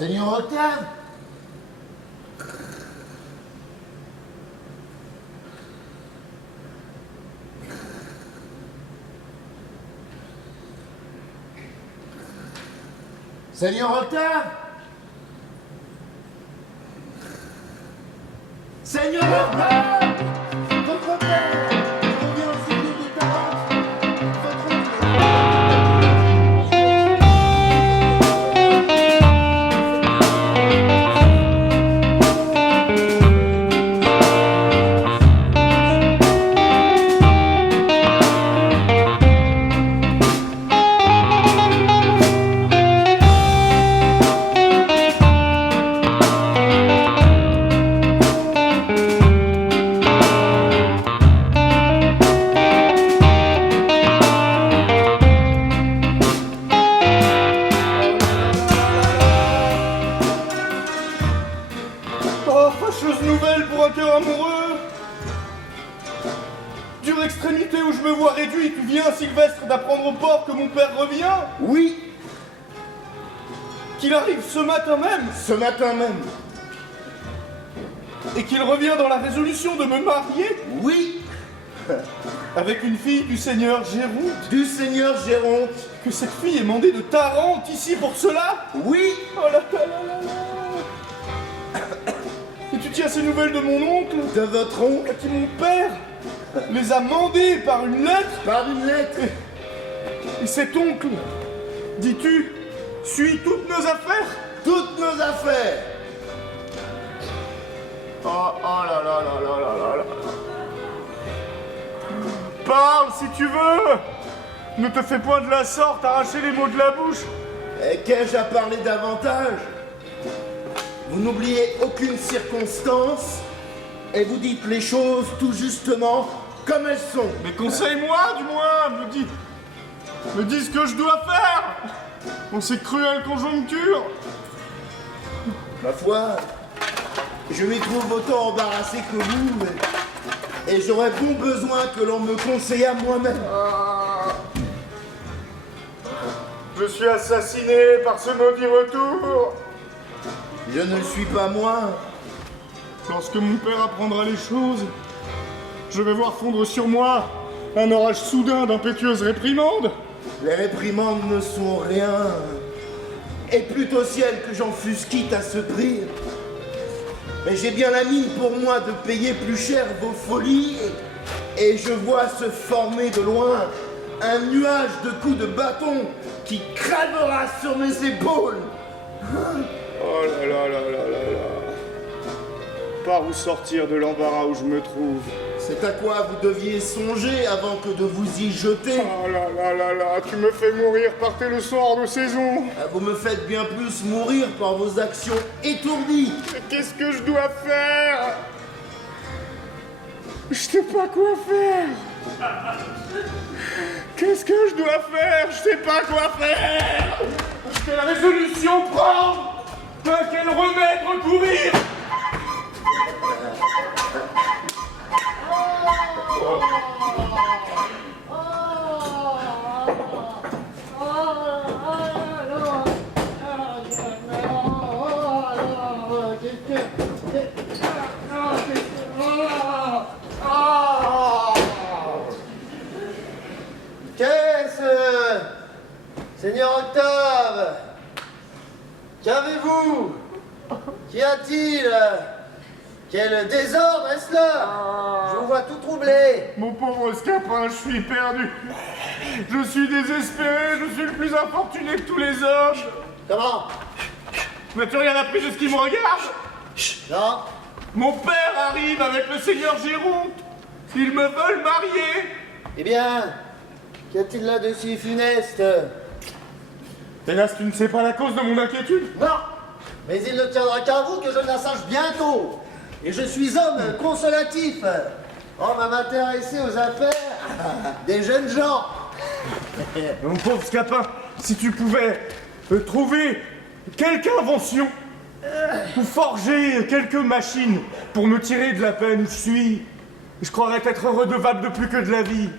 Seigneur Octave! Seigneur Octave! Seigneur Octave! Votre père revient au séjour de Tarente. Votre Oh, fâcheuse nouvelle pour un cœur amoureux! Dure extrémité où je me vois réduit, tu viens, Sylvestre, d'apprendre au port que mon père revient? Oui, Qu'il arrive ce matin même, ce matin même. et qu'il revient dans la résolution de me marier Oui, avec une fille du seigneur Géronte? du Seigneur Géronte. Que cette fille est mandée de Tarente ici pour cela? Oui, Oh là là là là là! Et tu tiens ces nouvelles de mon oncle? de votre oncle, À qui mon père les a mandées par une lettre? par une lettre. Et cet oncle, dis-tu, suit toutes nos affaires? Toutes nos affaires. Oh là là là là là là là. Parle si tu veux. Ne te fais point de la sorte arracher les mots de la bouche. Et qu'ai-je à parler davantage? Vous n'oubliez aucune circonstance et vous dites les choses tout justement comme elles sont. Mais conseille-moi du moins, me dis ce que je dois faire en ces cruelles conjonctures. Ma foi, je m'y trouve autant embarrassé que vous et j'aurais bon besoin que l'on me conseillât moi-même. Je suis assassiné par ce maudit retour. Je ne le suis pas moins. Lorsque mon père apprendra les choses, je vais voir fondre sur moi un orage soudain d'impétueuses réprimandes. Les réprimandes ne sont rien. Et plutôt au ciel que j'en fusse quitte à ce prix. Mais j'ai bien la mine pour moi de payer plus cher vos folies. Et je vois se former de loin un nuage de coups de bâton qui crèvera sur mes épaules. Oh là là là là là là. Par où sortir de l'embarras où je me trouve? C'est à quoi vous deviez songer avant que de vous y jeter. Oh là là là là, tu me fais mourir par tes leçons hors de saison. Vous me faites bien plus mourir par vos actions étourdies. Mais qu'est-ce que je dois faire? Je sais pas quoi faire. Qu'est-ce que je dois faire? Je sais pas quoi faire. Quelle résolution prendre? À quel remède recourir? Qu'est-ce? Seigneur Octave, qu'avez-vous? Qu'y a-t-il? Quel désordre est-ce là? Je vous vois tout troublé. Mon pauvre Scapin, je suis perdu. Je suis désespéré, je suis le plus infortuné de tous les hommes. Comment? N'as-tu rien appris de ce qui me regarde? Non? Mon père arrive avec le seigneur Géronte. Ils me veulent marier. Eh bien, qu'y a-t-il là de si funeste? Hélas, tu ne sais pas la cause de mon inquiétude. Non! Mais il ne tiendra qu'à vous que je la sache bientôt. Et je suis homme consolatif, homme à m'intéresser aux affaires des jeunes gens. Mon pauvre Scapin, si tu pouvais trouver quelque invention ou forger quelques machines pour me tirer de la peine où je suis, je croirais être redevable de plus que de la vie.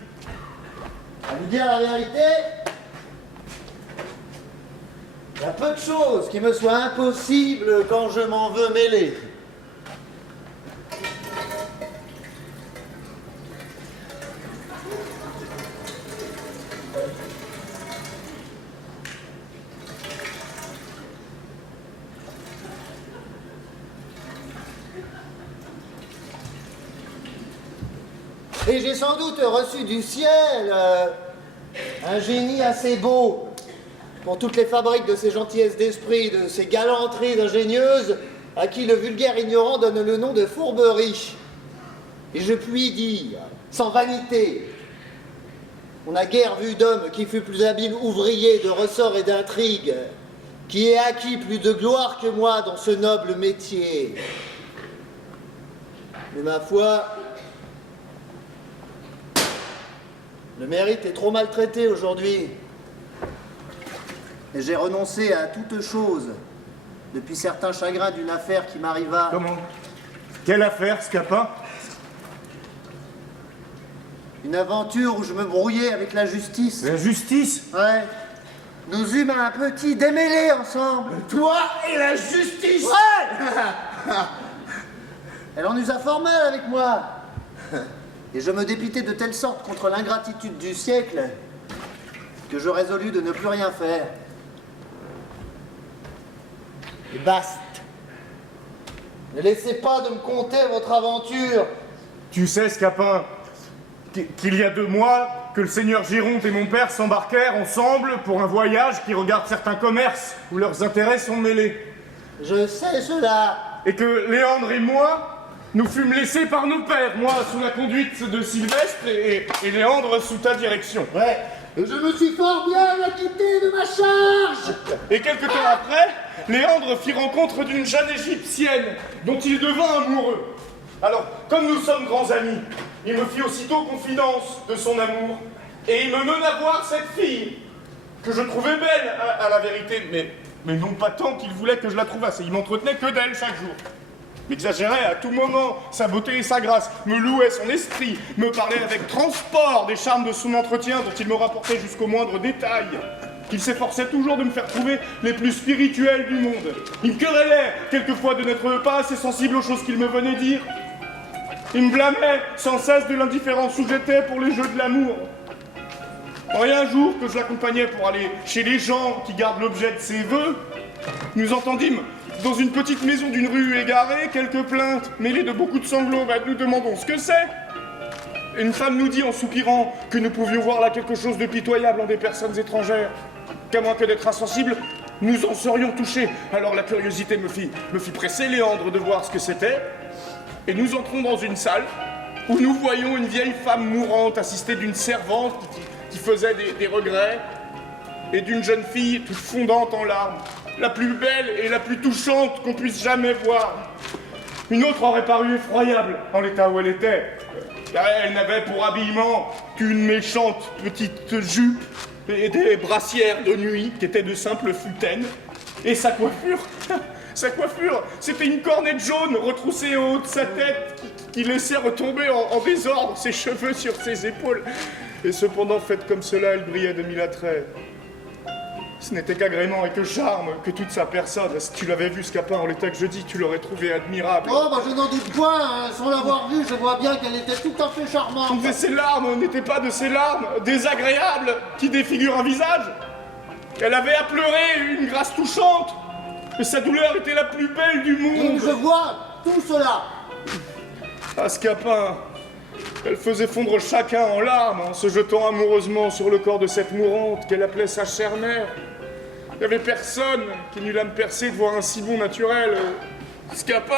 À vous dire la vérité, Il y a peu de choses qui me soient impossibles quand je m'en veux mêler. Et j'ai sans doute reçu du ciel un génie assez beau pour toutes les fabriques de ces gentillesses d'esprit, de ces galanteries ingénieuses à qui le vulgaire ignorant donne le nom de fourberie. Et je puis dire, sans vanité, on n'a guère vu d'homme qui fut plus habile ouvrier de ressorts et d'intrigues, qui ait acquis plus de gloire que moi dans ce noble métier. Mais ma foi, le mérite est trop maltraité aujourd'hui. Et j'ai renoncé à toute chose depuis certains chagrins d'une affaire qui m'arriva. Comment? Quelle affaire, Scapin? Une aventure où je me brouillais avec la justice. La justice? Ouais. Nous eûmes un petit démêlé ensemble. Toi et la justice. Ouais. Elle en usa fort mal avec moi. Et je me dépitai de telle sorte contre l'ingratitude du siècle que je résolus de ne plus rien faire. Et basta. Ne laissez pas de me conter votre aventure. Tu sais, Scapin, qu'il y a 2 mois que le seigneur Gironde et mon père s'embarquèrent ensemble pour un voyage qui regarde certains commerces où leurs intérêts sont mêlés. Je sais cela. Et que Léandre et moi, nous fûmes laissés par nos pères, moi sous la conduite de Sylvestre et Léandre sous ta direction. Ouais. Et je me suis fort bien acquitté de ma charge. Et quelque temps après, Léandre fit rencontre d'une jeune égyptienne dont il devint amoureux. Alors, comme nous sommes grands amis, il me fit aussitôt confidence de son amour et il me mena voir cette fille que je trouvais belle à la vérité, mais non pas tant qu'il voulait que je la trouvasse. Et il m'entretenait que d'elle chaque jour. M'exagérait à tout moment sa beauté et sa grâce, me louait son esprit, me parlait avec transport des charmes de son entretien dont il me rapportait jusqu'au moindre détail. Il s'efforçait toujours de me faire trouver les plus spirituels du monde. Il me querellait quelquefois de n'être pas assez sensible aux choses qu'il me venait dire. Il me blâmait sans cesse de l'indifférence où j'étais pour les jeux de l'amour. Et un jour que je l'accompagnais pour aller chez les gens qui gardent l'objet de ses vœux, nous entendîmes dans une petite maison d'une rue égarée quelques plaintes mêlées de beaucoup de sanglots. Nous demandons ce que c'est. Une femme nous dit en soupirant que nous pouvions voir là quelque chose de pitoyable en des personnes étrangères, qu'à moins que d'être insensibles, nous en serions touchés. Alors la curiosité me fit presser Léandre de voir ce que c'était, et nous entrons dans une salle où nous voyons une vieille femme mourante assistée d'une servante qui faisait des regrets, et d'une jeune fille toute fondante en larmes, la plus belle et la plus touchante qu'on puisse jamais voir. Une autre aurait paru effroyable en l'état où elle était, car elle n'avait pour habillement qu'une méchante petite jupe et des brassières de nuit qui étaient de simples futaines. Et sa coiffure, c'était une cornette jaune retroussée au haut de sa tête qui laissait retomber en désordre ses cheveux sur ses épaules. Et cependant, faite comme cela, elle brillait de 1000 attraits. Ce n'était qu'agrément et que charme que toute sa personne. Si tu l'avais vu, Scapin, en l'état que je dis, tu l'aurais trouvé admirable. Oh, je n'en doute point, hein. Sans l'avoir vue, je vois bien qu'elle était tout à fait charmante. Mais ses larmes n'étaient pas de ces larmes désagréables qui défigurent un visage. Elle avait à pleurer une grâce touchante, et sa douleur était la plus belle du monde. Donc je vois tout cela. Ah, Scapin, elle faisait fondre chacun en larmes en se jetant amoureusement sur le corps de cette mourante qu'elle appelait sa chère mère. Il n'y avait personne qui n'eût l'âme percée de voir un si bon naturel. Scapin,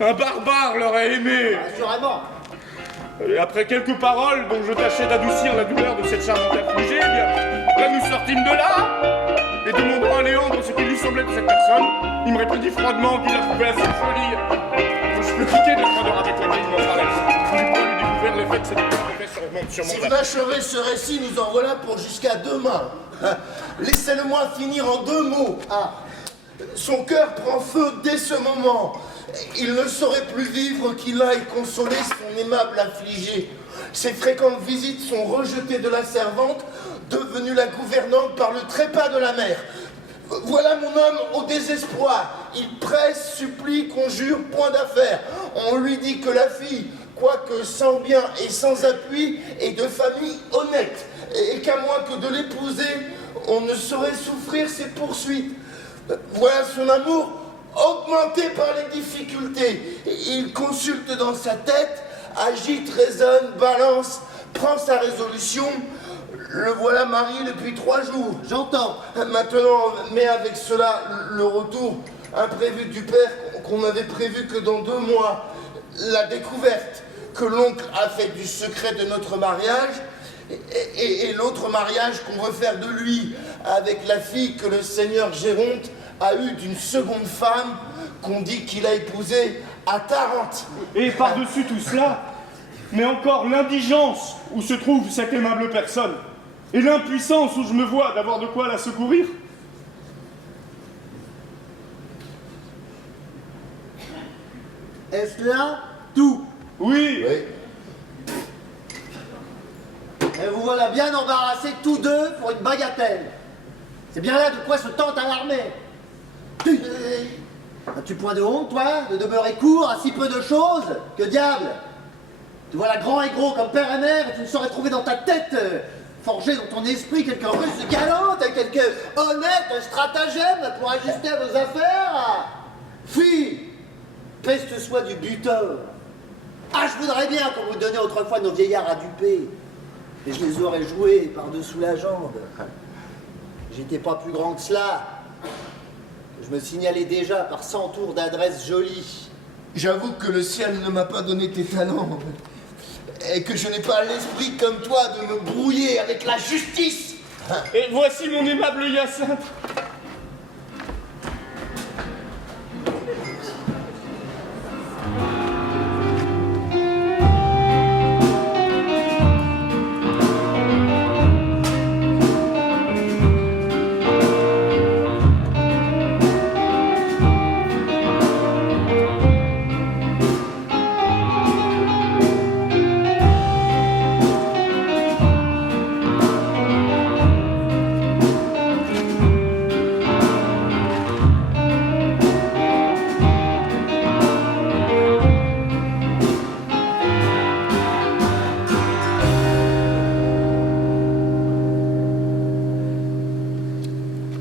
un barbare l'aurait aimé. Assurément. Et après quelques paroles dont je tâchais d'adoucir la douleur de cette charmante affligée, eh bien, là nous sortîmes de là, et demandant à Léandre ce qu'il lui semblait de cette personne, il me répondit froidement qu'il la trouvait assez jolie. Je peux piquer d'être en dehors avec la vieille, m'en parlait. Je n'ai pas lui découvrir l'effet de cette effet sur mon Si tête. vous achevez ce récit, nous en voilà pour jusqu'à demain. Laissez-le-moi finir en 2 mots. Son cœur prend feu dès ce moment. Il ne saurait plus vivre qu'il aille consoler son aimable affligé. Ses fréquentes visites sont rejetées de la servante, devenue la gouvernante par le trépas de la mère. Voilà mon homme au désespoir. Il presse, supplie, conjure, point d'affaire. On lui dit que la fille, quoique sans bien et sans appui, est de famille honnête, et qu'à moins que de l'épouser, on ne saurait souffrir ses poursuites. Voilà son amour augmenté par les difficultés. Il consulte dans sa tête, agite, raisonne, balance, prend sa résolution. Le voilà marié depuis 3 jours. J'entends. Maintenant, mais avec cela, le retour imprévu du père qu'on n'avait prévu que dans 2 mois, la découverte que l'oncle a fait du secret de notre mariage, et l'autre mariage qu'on veut faire de lui avec la fille que le seigneur Géronte a eue d'une seconde femme qu'on dit qu'il a épousée à Tarente. Et par-dessus tout cela, mais encore l'indigence où se trouve cette aimable personne, et l'impuissance où je me vois d'avoir de quoi la secourir. Est-ce là tout? Oui. Et vous voilà bien embarrassés tous deux pour une bagatelle. C'est bien là de quoi se tente à l'armée. As-tu point de honte, toi, de demeurer court à si peu de choses? Que diable! Tu voilà grand et gros comme père et mère, et tu ne saurais trouver dans ta tête, forger dans ton esprit quelque ruse galante, quelque honnête stratagème pour ajuster à vos affaires. Fille, peste soit du butor. Ah, je voudrais bien qu'on vous donnait autrefois nos vieillards à duper. Et je les aurais joués par-dessous la jambe. J'étais pas plus grand que cela. Je me signalais déjà par 100 tours d'adresse jolie. J'avoue que le ciel ne m'a pas donné tes talents, et que je n'ai pas l'esprit comme toi de me brouiller avec la justice. Et voici mon aimable Hyacinthe.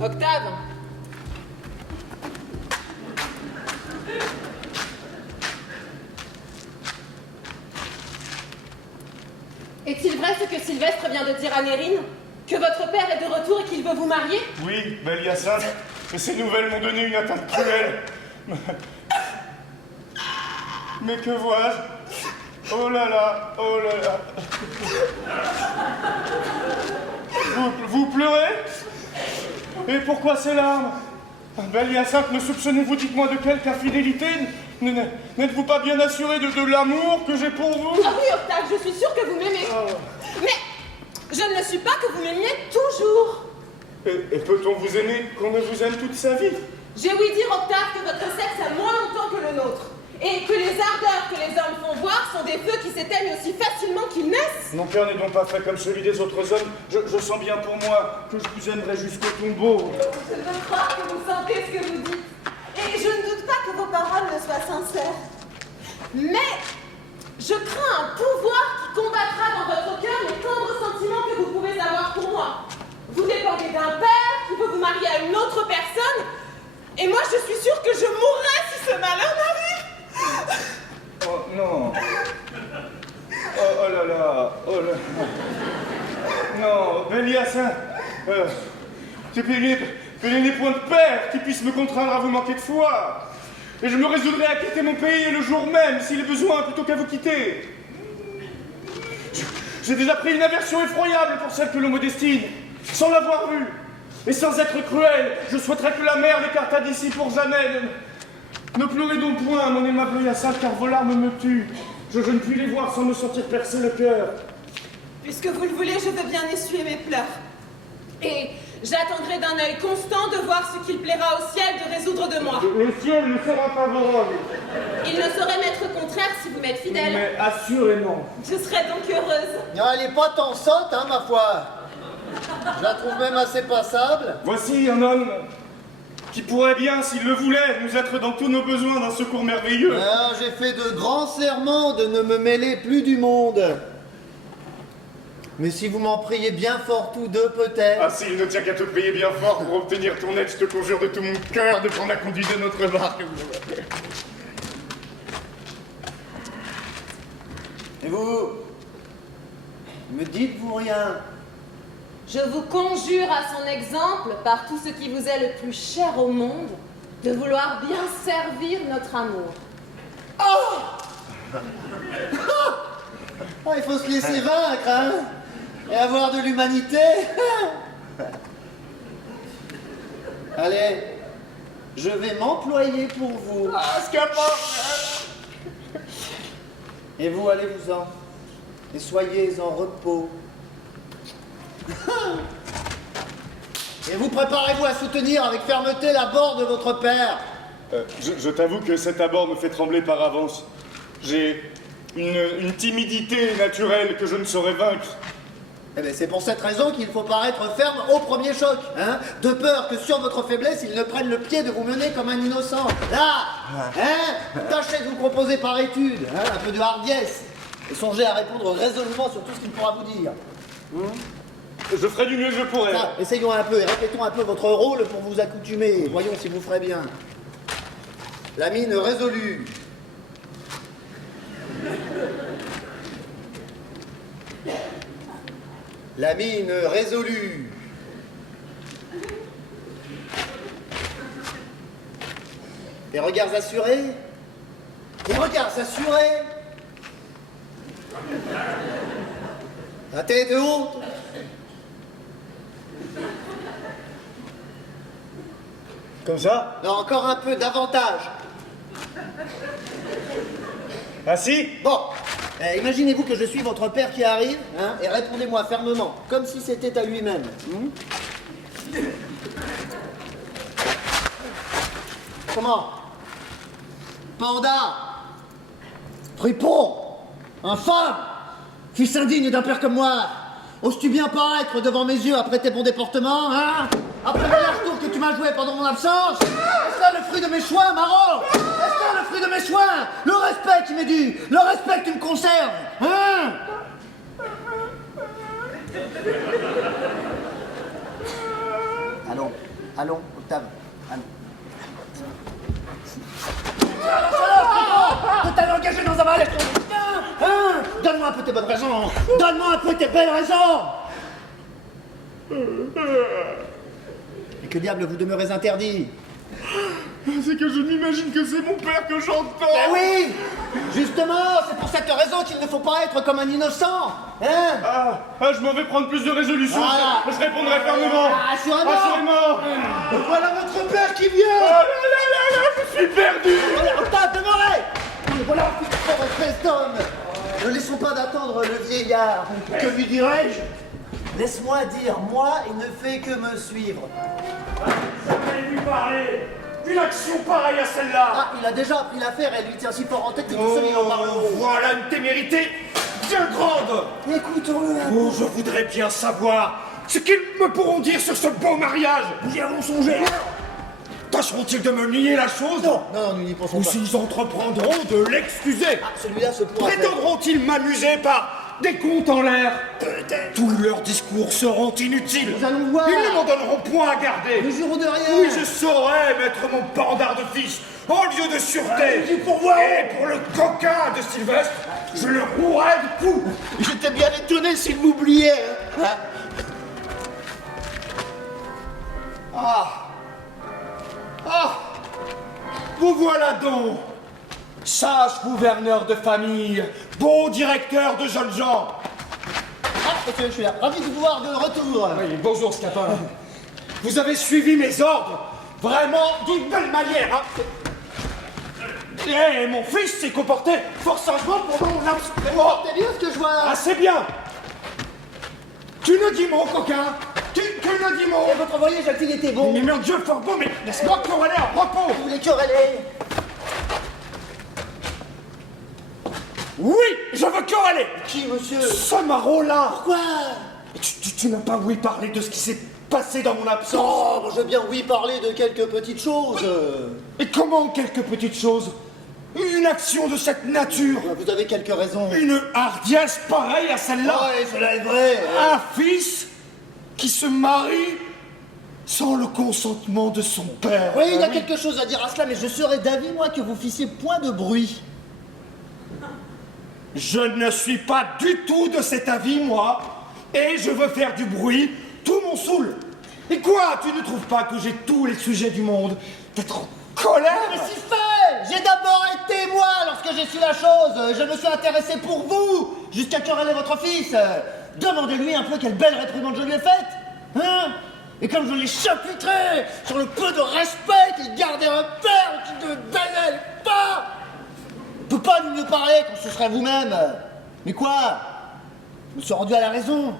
Octave. Est-il vrai ce que Sylvestre vient de dire à Nérine? Que votre père est de retour et qu'il veut vous marier? Oui, belle Hyacinthe, mais ces nouvelles m'ont donné une atteinte cruelle. Mais que vois-je? Oh là là, oh là là. Vous pleurez? Et pourquoi ces larmes? Belle Hyacinthe, me soupçonnez-vous, dites-moi, de quelque infidélité? N'êtes-vous pas bien assuré de l'amour que j'ai pour vous? Ah oui, Octave, je suis sûre que vous m'aimez. Oh. Mais je ne suis pas que vous m'aimiez toujours. Et peut-on vous aimer qu'on ne vous aime toute sa vie? J'ai ouï dire, Octave, que votre sexe a moins longtemps que le nôtre. Et que les ardeurs que les hommes font voir sont des feux qui s'éteignent aussi facilement qu'ils naissent. Mon cœur n'est donc pas fait comme celui des autres hommes. Je sens bien pour moi que je vous aimerai jusqu'au tombeau. Je veux croire que vous sentez ce que vous dites. Et je ne doute pas que vos paroles ne soient sincères. Mais je crains un pouvoir qui combattra dans votre cœur les tendres sentiments que vous pouvez avoir pour moi. Vous dépendez d'un père qui peut vous marier à une autre personne. Et moi, je suis sûre que je mourrai si ce malheur m'arrive. Oh non. Oh là là. Oh là. Non, belle Hyacinthe. C'est les points de père qui puissent me contraindre à vous manquer de foi. Et je me résoudrai à quitter mon pays le jour même, s'il est besoin, plutôt qu'à vous quitter. J'ai déjà pris une aversion effroyable pour celle que l'on me destine, sans l'avoir vue. Et sans être cruel, je souhaiterais que la mer m'écartât d'ici pour jamais. Ne pleurez donc point, mon aimable Hyacinthe, car vos larmes me tuent. Je ne puis les voir sans me sentir percer le cœur. Puisque vous le voulez, je veux bien essuyer mes pleurs. Et j'attendrai d'un œil constant de voir ce qu'il plaira au ciel de résoudre de moi. Le ciel me sera favorable. Il ne saurait m'être contraire si vous m'êtes fidèle. Mais assurément. Je serais donc heureuse. Non, elle n'est pas tant sotte, hein, ma foi. Je la trouve même assez passable. Voici un homme qui pourrait bien, s'il le voulait, nous être dans tous nos besoins d'un secours merveilleux. Alors, j'ai fait de grands serments de ne me mêler plus du monde. Mais si vous m'en priez bien fort tous deux, peut-être. Ah, s'il ne tient qu'à te prier bien fort pour obtenir ton aide, je te conjure de tout mon cœur de prendre la conduite de notre barque. Et vous me dites-vous rien? Je vous conjure à son exemple, par tout ce qui vous est le plus cher au monde, de vouloir bien servir notre amour. Oh, il faut se laisser vaincre, hein? Et avoir de l'humanité. Allez, je vais m'employer pour vous. Ah, Scapin! Et vous, allez-vous-en. Et soyez en repos. Et vous préparez-vous à soutenir avec fermeté l'abord de votre père. Je t'avoue que cet abord me fait trembler par avance. J'ai une timidité naturelle que je ne saurais vaincre. Eh bien, c'est pour cette raison qu'il faut paraître ferme au premier choc, hein, de peur que sur votre faiblesse, ils ne prennent le pied de vous mener comme un innocent. Là, hein, tâchez de vous proposer par étude, hein, un peu de hardiesse, et songez à répondre résolument sur tout ce qu'il pourra vous dire. Je ferai du mieux que je pourrai. Ah, essayons un peu et répétons un peu votre rôle pour vous accoutumer. Voyons si vous ferez bien. La mine résolue. La mine résolue. Les regards assurés. Les regards assurés. La tête haute. Comme ça? Non, encore un peu davantage. Ah si? Bon, imaginez-vous que je suis votre père qui arrive, hein, et répondez-moi fermement, comme si c'était à lui-même. Comment? Panda! Fripon! Infâme! Fils indigne d'un père comme moi! Oses-tu bien paraître devant mes yeux après tes bons déportements, hein? Après le large tour que tu m'as joué pendant mon absence? Est-ce là le fruit de mes choix, Marot? Est-ce là le fruit de mes choix? Le respect qui m'est dû, le respect que tu me conserves, hein? Allons, Octave, allons. De t'aller engager dans un mariage, hein? Donne-moi un peu tes bonnes raisons. Donne-moi un peu tes belles raisons. Et que diable vous demeurez interdit? C'est que je m'imagine que c'est mon père que j'entends. Eh oui! Justement, c'est pour cette raison qu'il ne faut pas être comme un innocent, hein? Je m'en vais prendre plus de résolution. Voilà. Je répondrai fermement. Assurément. Assurément. Voilà votre père qui vient. Oh là là là là, je suis perdu. Octave, demeurez! Voilà un pauvre espèce d'homme. Ne laissons pas d'attendre le vieillard. Que lui dirais-je? Laisse-moi dire, moi, il ne fait que me suivre. Jamais lui parler d'une action pareille à celle-là. Ah, il a déjà appris l'affaire, elle lui tient si fort en tête que tout seul il en parle. Voilà une témérité bien grande. Écoutons-le. Oh, je voudrais bien savoir ce qu'ils me pourront dire sur ce beau mariage. Nous y avons songé. Tâcheront-ils de me nier la chose? Non, nous n'y pensons Ou pas. s'ils entreprendront de l'excuser? Ah, celui-là se pourra faire. Prétendront-ils m'amuser par des contes en l'air? Peut-être. Tous leurs discours seront inutiles. Nous allons voir. Ils ne m'en donneront point à garder. Nous jurons de rien. Oui, je saurais mettre mon pendard de fils en lieu de sûreté. Allez-y pour voir. Et pour le coquin de Sylvestre, je le rouerai de coups. J'étais bien étonné s'il m'oubliait. Hein. Vous voilà donc, sage gouverneur de famille, beau directeur de jeunes gens. Ah, monsieur, je suis là. Ravi de vous voir de retour. Oui, bonjour, Scapin. Vous avez suivi mes ordres, vraiment d'une belle manière, hein. Et mon fils s'est comporté fort sagement pendant mon absence. C'est bien ce que je vois. Ah, c'est bien. Tu ne dis mot, coquin. Tu ne dis mot. Et votre voyage a-t-il été bon? Mais mon Dieu, fort beau, mais laisse-moi quereller en repos. Vous les quereller. Oui, je veux quereller. Qui, monsieur? Ce maraud-là. Pourquoi? Tu n'as pas ouï parler de ce qui s'est passé dans mon absence? Oh, je veux bien oui parler de quelques petites choses. Et comment quelques petites choses? Une action de cette nature, Vous avez quelques raisons. une hardiesse pareille à celle-là, Ouais, cela est vrai. un fils qui se marie sans le consentement de son père. Oui, il y a quelque chose à dire à cela, mais je serais d'avis, moi, que vous fissiez point de bruit. Je ne suis pas du tout de cet avis, moi, et je veux faire du bruit, tout m'en saoule. Et quoi, tu ne trouves pas que j'ai tous les sujets du monde d'être en colère? Mais si fait! J'ai d'abord été moi lorsque j'ai su la chose. Je me suis intéressé pour vous, jusqu'à quereller votre fils. Demandez-lui un peu quelle belle réprimande je lui ai faite. Hein? Et comme je l'ai chapitré sur le peu de respect qu'il gardait un père qui ne donnait pas. On peut pas lui parler quand ce serait vous-même. Mais quoi? Je me suis rendu à la raison.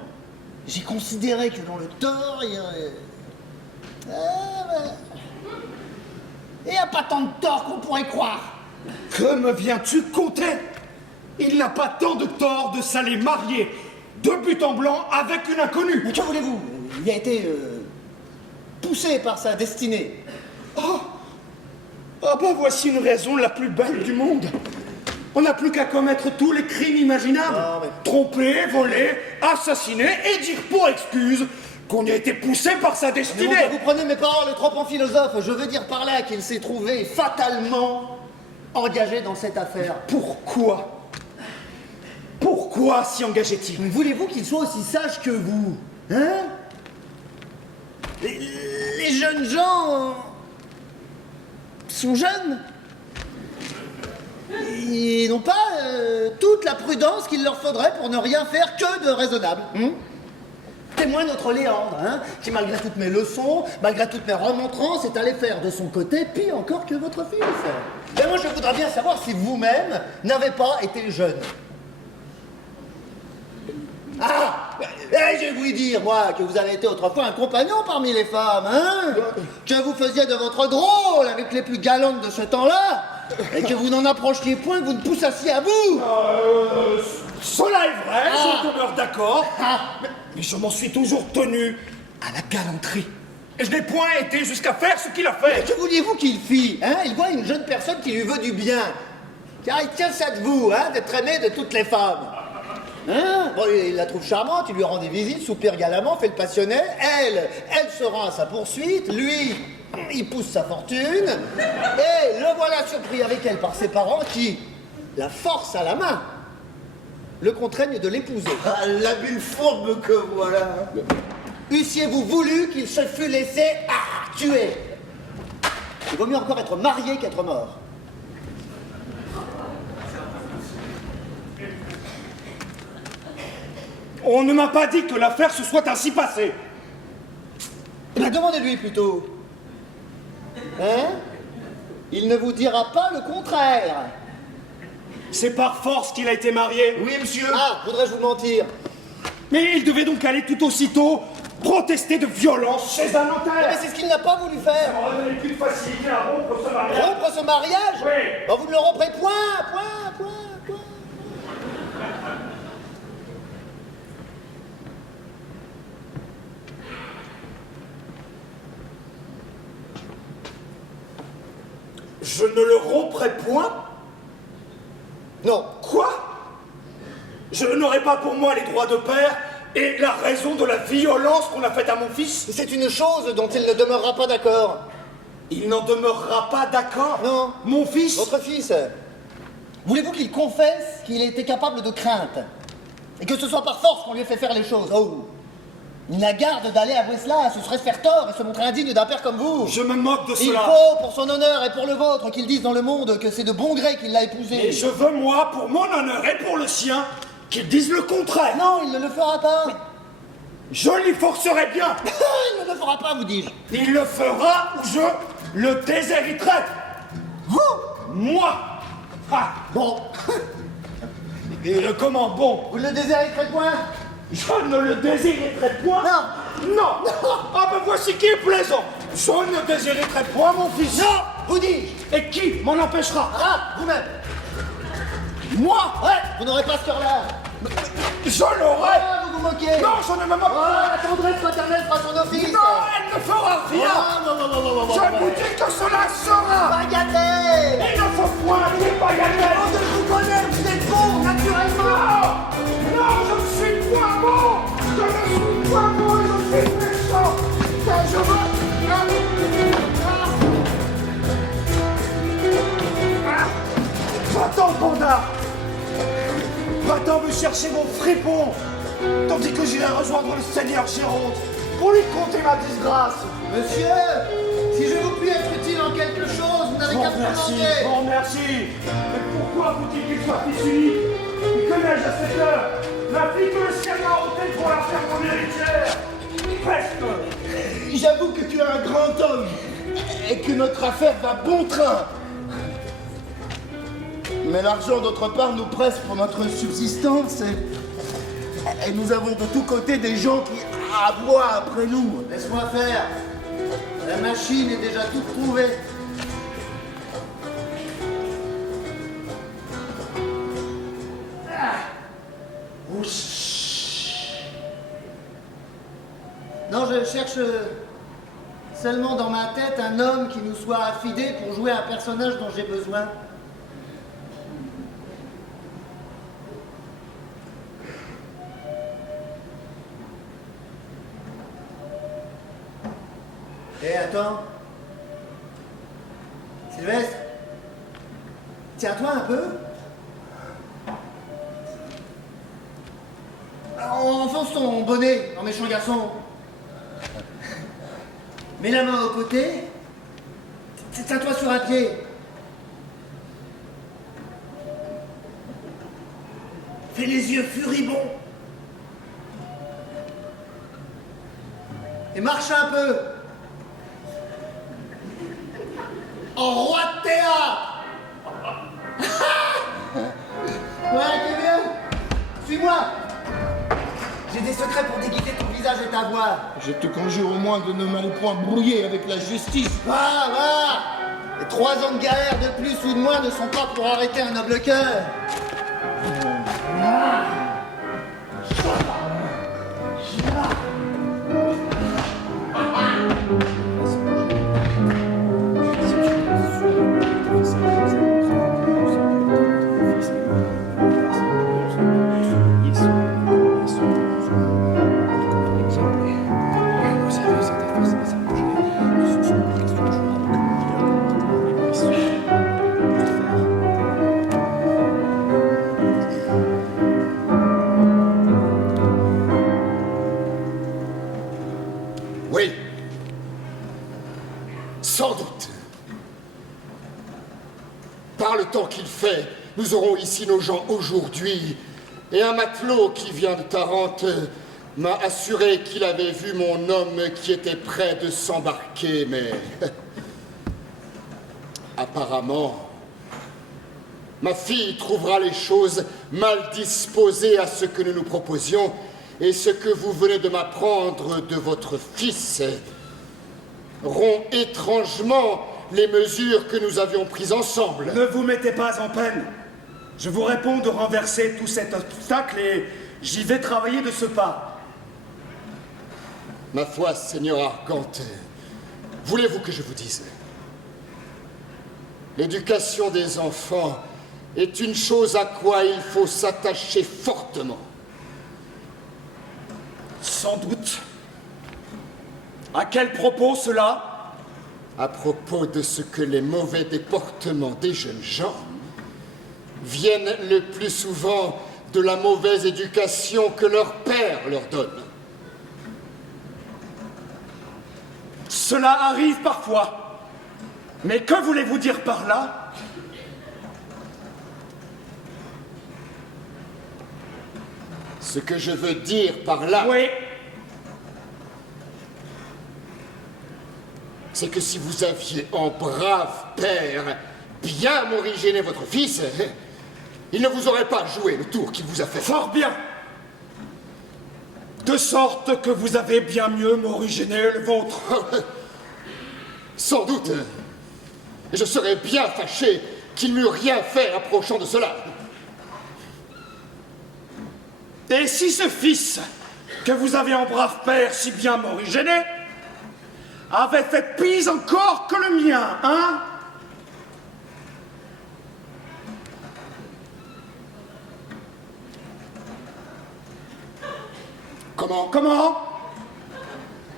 J'ai considéré que dans le tort, il y aurait... Il n'y a pas tant de tort qu'on pourrait croire. Que me viens-tu conter? Il n'a pas tant de tort de s'aller marier de but en blanc avec une inconnue. Mais que voulez-vous? Il a été poussé par sa destinée. Oh, ben voici une raison la plus belle du monde. On n'a plus qu'à commettre tous les crimes imaginables. Non, mais- Tromper, voler, assassiner et dire pour excuse qu'on a été poussé par sa Mais destinée. bon, vous prenez mes paroles trop en philosophe. Je veux dire par là qu'il s'est trouvé fatalement engagé dans cette affaire. Pourquoi? Pourquoi s'y engageait-il? Mais voulez-vous qu'il soit aussi sage que vous? Hein? Les jeunes gens sont jeunes. Ils n'ont pas toute la prudence qu'il leur faudrait pour ne rien faire que de raisonnable. Témoin notre Léandre, hein, qui malgré toutes mes leçons, malgré toutes mes remontrances, est allé faire de son côté pire encore que votre fils. Et moi je voudrais bien savoir si vous-même n'avez pas été jeune. Ah! Je vais vous dire, moi, que vous avez été autrefois un compagnon parmi les femmes, hein? Que vous faisiez de votre drôle avec les plus galantes de ce temps-là, et que vous n'en approchiez point, que vous ne poussassiez à bout! Cela est vrai, Ah. je demeure d'accord. Ah. Mais je m'en suis toujours tenu à la galanterie. Et je n'ai point été jusqu'à faire ce qu'il a fait. Que vouliez-vous qu'il fît, hein? Il voit une jeune personne qui lui veut du bien. Car il tient ça de vous, hein, d'être aimé de toutes les femmes. Hein? Bon, il la trouve charmante, il lui rend des visites, soupire galamment, fait le passionné. Elle se rend à sa poursuite. Lui, il pousse sa fortune. Et le voilà surpris avec elle par ses parents qui, la force à la main, le contraignent de l'épouser. Ah, l'habile fourbe que voilà. Eussiez-vous voulu qu'il se fût laissé tuer? Il vaut mieux encore être marié qu'être mort. On ne m'a pas dit que l'affaire se soit ainsi passée. Eh bien, demandez-lui plutôt. Hein? Il ne vous dira pas le contraire. C'est par force qu'il a été marié. Oui, monsieur. Ah, voudrais-je vous mentir? Mais il devait donc aller tout aussitôt protester de violence chez un Mais notaire. c'est ce qu'il n'a pas voulu faire. On aurait donné plus de facilité à rompre ce mariage. Rompre ce mariage? Oui. Ben, vous ne le romprez point. Je ne le romprai point. Non. Quoi? Je n'aurai pas pour moi les droits de père et la raison de la violence qu'on a faite à mon fils. C'est une chose dont il ne demeurera pas d'accord. Il n'en demeurera pas d'accord. Non. Mon fils. Votre fils, voulez-vous qu'il confesse qu'il était capable de crainte? Et que ce soit par force qu'on lui ait fait faire les choses? Oh! Il n'a garde d'aller avouer cela, ce serait se faire tort et se montrer indigne d'un père comme vous. Je me moque de Il cela. faut, pour son honneur et pour le vôtre, qu'il dise dans le monde que c'est de bon gré qu'il l'a épousée. Et je veux, moi, pour mon honneur et pour le sien, qu'il dise le contraire. Non, il ne le fera pas. Je l'y forcerai bien. Il ne le fera pas, vous dis-je. Il le fera ou je le déshériterai. Vous? Moi. Ah, Bon. et le comment bon? Vous ne le déshériterez point? Je ne le déshériterai point. Non. Non. Ah ben voici qui est plaisant. Je ne déshériterai point mon fils. Non, vous dis-je. Et qui m'en empêchera? Ah, vous-même. Moi. Ouais, vous n'aurez pas ce cœur-là. Je l'aurai. Ah, vous vous moquer. Non, je ne me moque Oh, pas. la tendresse maternelle fera son office. Non, elle ne fera rien. Je vous dis que cela sera. Bagatelle. Il ne faut point qu'il bagatelle. Oh, je vous connais, vous êtes bon, naturellement. Non, je ne suis point bon. Je ne suis point bon et je suis méchant. Quand je veux... Va-t'en, panda. Va-t'en me chercher mon fripon, tandis que j'irai rejoindre le seigneur Géronte pour lui conter ma disgrâce. Monsieur, si je vous puis être utile en quelque chose, vous n'avez qu'à me demander. Bon, merci. Mais pourquoi faut-il qu'il soit fils unique? Que n'ai-je à cette heure? La fille que le ciel m'a ôtée pour la faire mon héritière. Peste. J'avoue que tu es un grand homme et que notre affaire va bon train. Mais l'argent, d'autre part, nous presse pour notre subsistance et nous avons de tous côtés des gens qui aboient après nous. Laisse-moi faire. La machine est déjà toute trouvée. Non, je cherche seulement dans ma tête un homme qui nous soit affidé pour jouer un personnage dont j'ai besoin. Hé, attends. Sylvestre, tiens-toi un peu. Enfonce ton bonnet, en méchant garçon. Mets la main au côté. Tiens-toi sur un pied. Fais les yeux furibonds. Et marche un peu. En roi de théâtre. Ouais, t'es bien. Suis-moi. J'ai des secrets pour déguiser ton visage et ta voix. Je te conjure au moins de ne m'aller point brouiller avec la justice. Va. Et 3 ans de galère de plus ou de moins ne sont pas pour arrêter un noble cœur. Oui. Sans doute. Par le temps qu'il fait, nous aurons ici nos gens aujourd'hui. Et un matelot qui vient de Tarente m'a assuré qu'il avait vu mon homme qui était prêt de s'embarquer, mais... apparemment, ma fille trouvera les choses mal disposées à ce que nous nous proposions, et ce que vous venez de m'apprendre de votre fils rompt étrangement les mesures que nous avions prises ensemble. Ne vous mettez pas en peine. Je vous réponds de renverser tout cet obstacle et j'y vais travailler de ce pas. Ma foi, Seigneur Argante, voulez-vous que je vous dise? L'éducation des enfants est une chose à quoi il faut s'attacher fortement. Sans doute. À quel propos cela? À propos de ce que les mauvais déportements des jeunes gens viennent le plus souvent de la mauvaise éducation que leur père leur donne. Cela arrive parfois. Mais que voulez-vous dire par là? Ce que je veux dire par là, Oui. c'est que si vous aviez en brave père bien morigéné votre fils, il ne vous aurait pas joué le tour qu'il vous a fait. Fort bien. De sorte que vous avez bien mieux morigéné le vôtre. Sans doute. Et je serais bien fâché qu'il n'eût rien fait approchant de cela. Et si ce fils que vous avez un brave père si bien morigéné, avait fait pis encore que le mien, hein? Comment?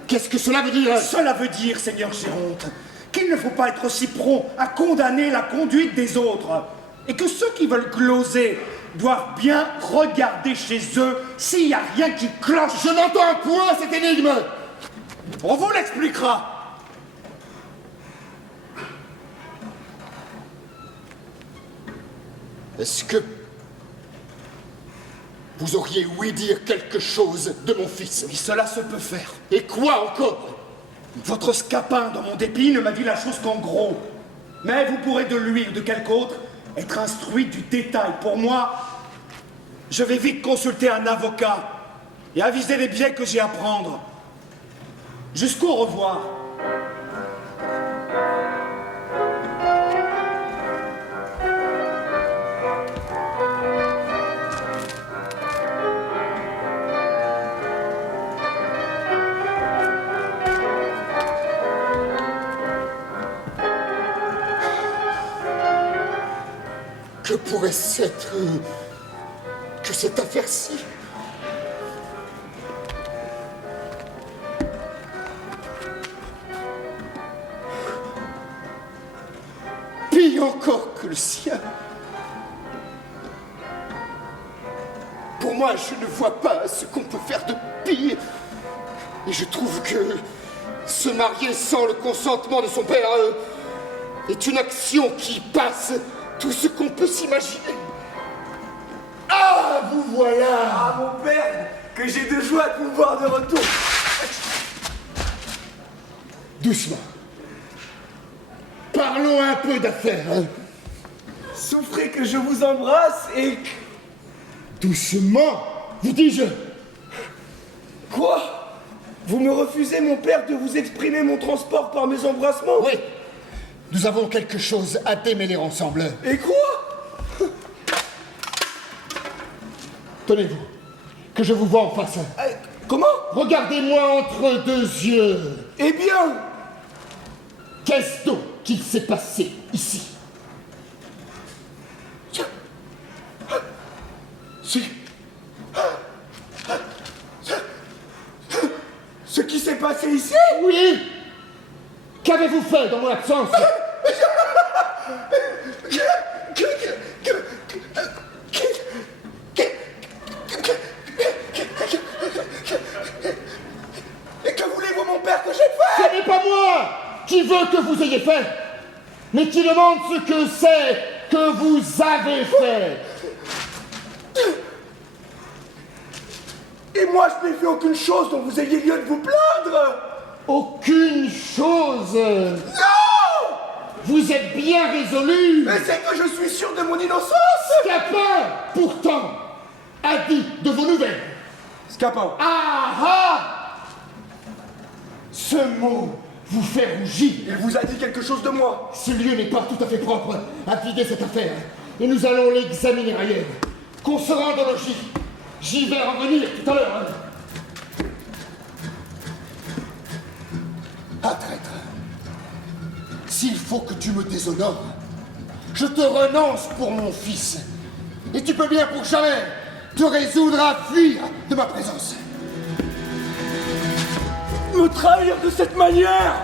Qu'est-ce que cela veut dire? Cela veut dire, Seigneur Géronte, qu'il ne faut pas être si prompt à condamner la conduite des autres, et que ceux qui veulent gloser doivent bien regarder chez eux s'il n'y a rien qui cloche. Je n'entends point cette énigme. On vous l'expliquera. Est-ce que vous auriez ouï dire quelque chose de mon fils? Et cela se peut faire. Et quoi encore? Votre scapin dans mon dépit ne m'a dit la chose qu'en gros. Mais vous pourrez de lui ou de quelque autre être instruit du détail. Pour moi, je vais vite consulter un avocat et aviser les biais que j'ai à prendre. Jusqu'au revoir. Que pourrait-ce être que cette affaire-ci? Pire encore que le sien. Pour moi, je ne vois pas ce qu'on peut faire de pire. Et je trouve que se marier sans le consentement de son père est une action qui passe tout ce qu'on peut s'imaginer. Ah, vous voilà! Ah, mon père, que j'ai de joie de vous voir de retour. Doucement. Parlons un peu d'affaires. Hein. Souffrez que je vous embrasse et... Doucement, vous dis-je. Quoi? Vous me refusez, mon père, de vous exprimer mon transport par mes embrassements? Oui, nous avons quelque chose à démêler ensemble. Et quoi? Tenez-vous, que je vous vois en face. Comment? Regardez-moi entre deux yeux. Eh bien, Qu'est-ce donc qu'il s'est passé ici? ce qui s'est passé ici? Oui. Qu'avez-vous fait dans mon absence? Et que voulez-vous, mon père, que j'ai fait? Ce n'est pas moi qui veux que vous ayez fait, mais qui demande ce que c'est que vous avez fait. Et moi, je n'ai fait aucune chose dont vous ayez lieu de vous plaindre. Aucune chose. Non! Vous êtes bien résolu. Mais c'est que je suis sûr de mon innocence. Scapin, pourtant, a dit de vos nouvelles. Scapin. Ah ah! Ce mot vous fait rougir. Il vous a dit quelque chose de moi. Ce lieu n'est pas tout à fait propre à vider cette affaire. Et nous allons l'examiner ailleurs. Qu'on se rende au logis. J'y vais revenir tout à l'heure. Ah, traître. S'il faut que tu me déshonores, je te renonce pour mon fils. Et tu peux bien pour jamais te résoudre à fuir de ma présence. Me trahir de cette manière.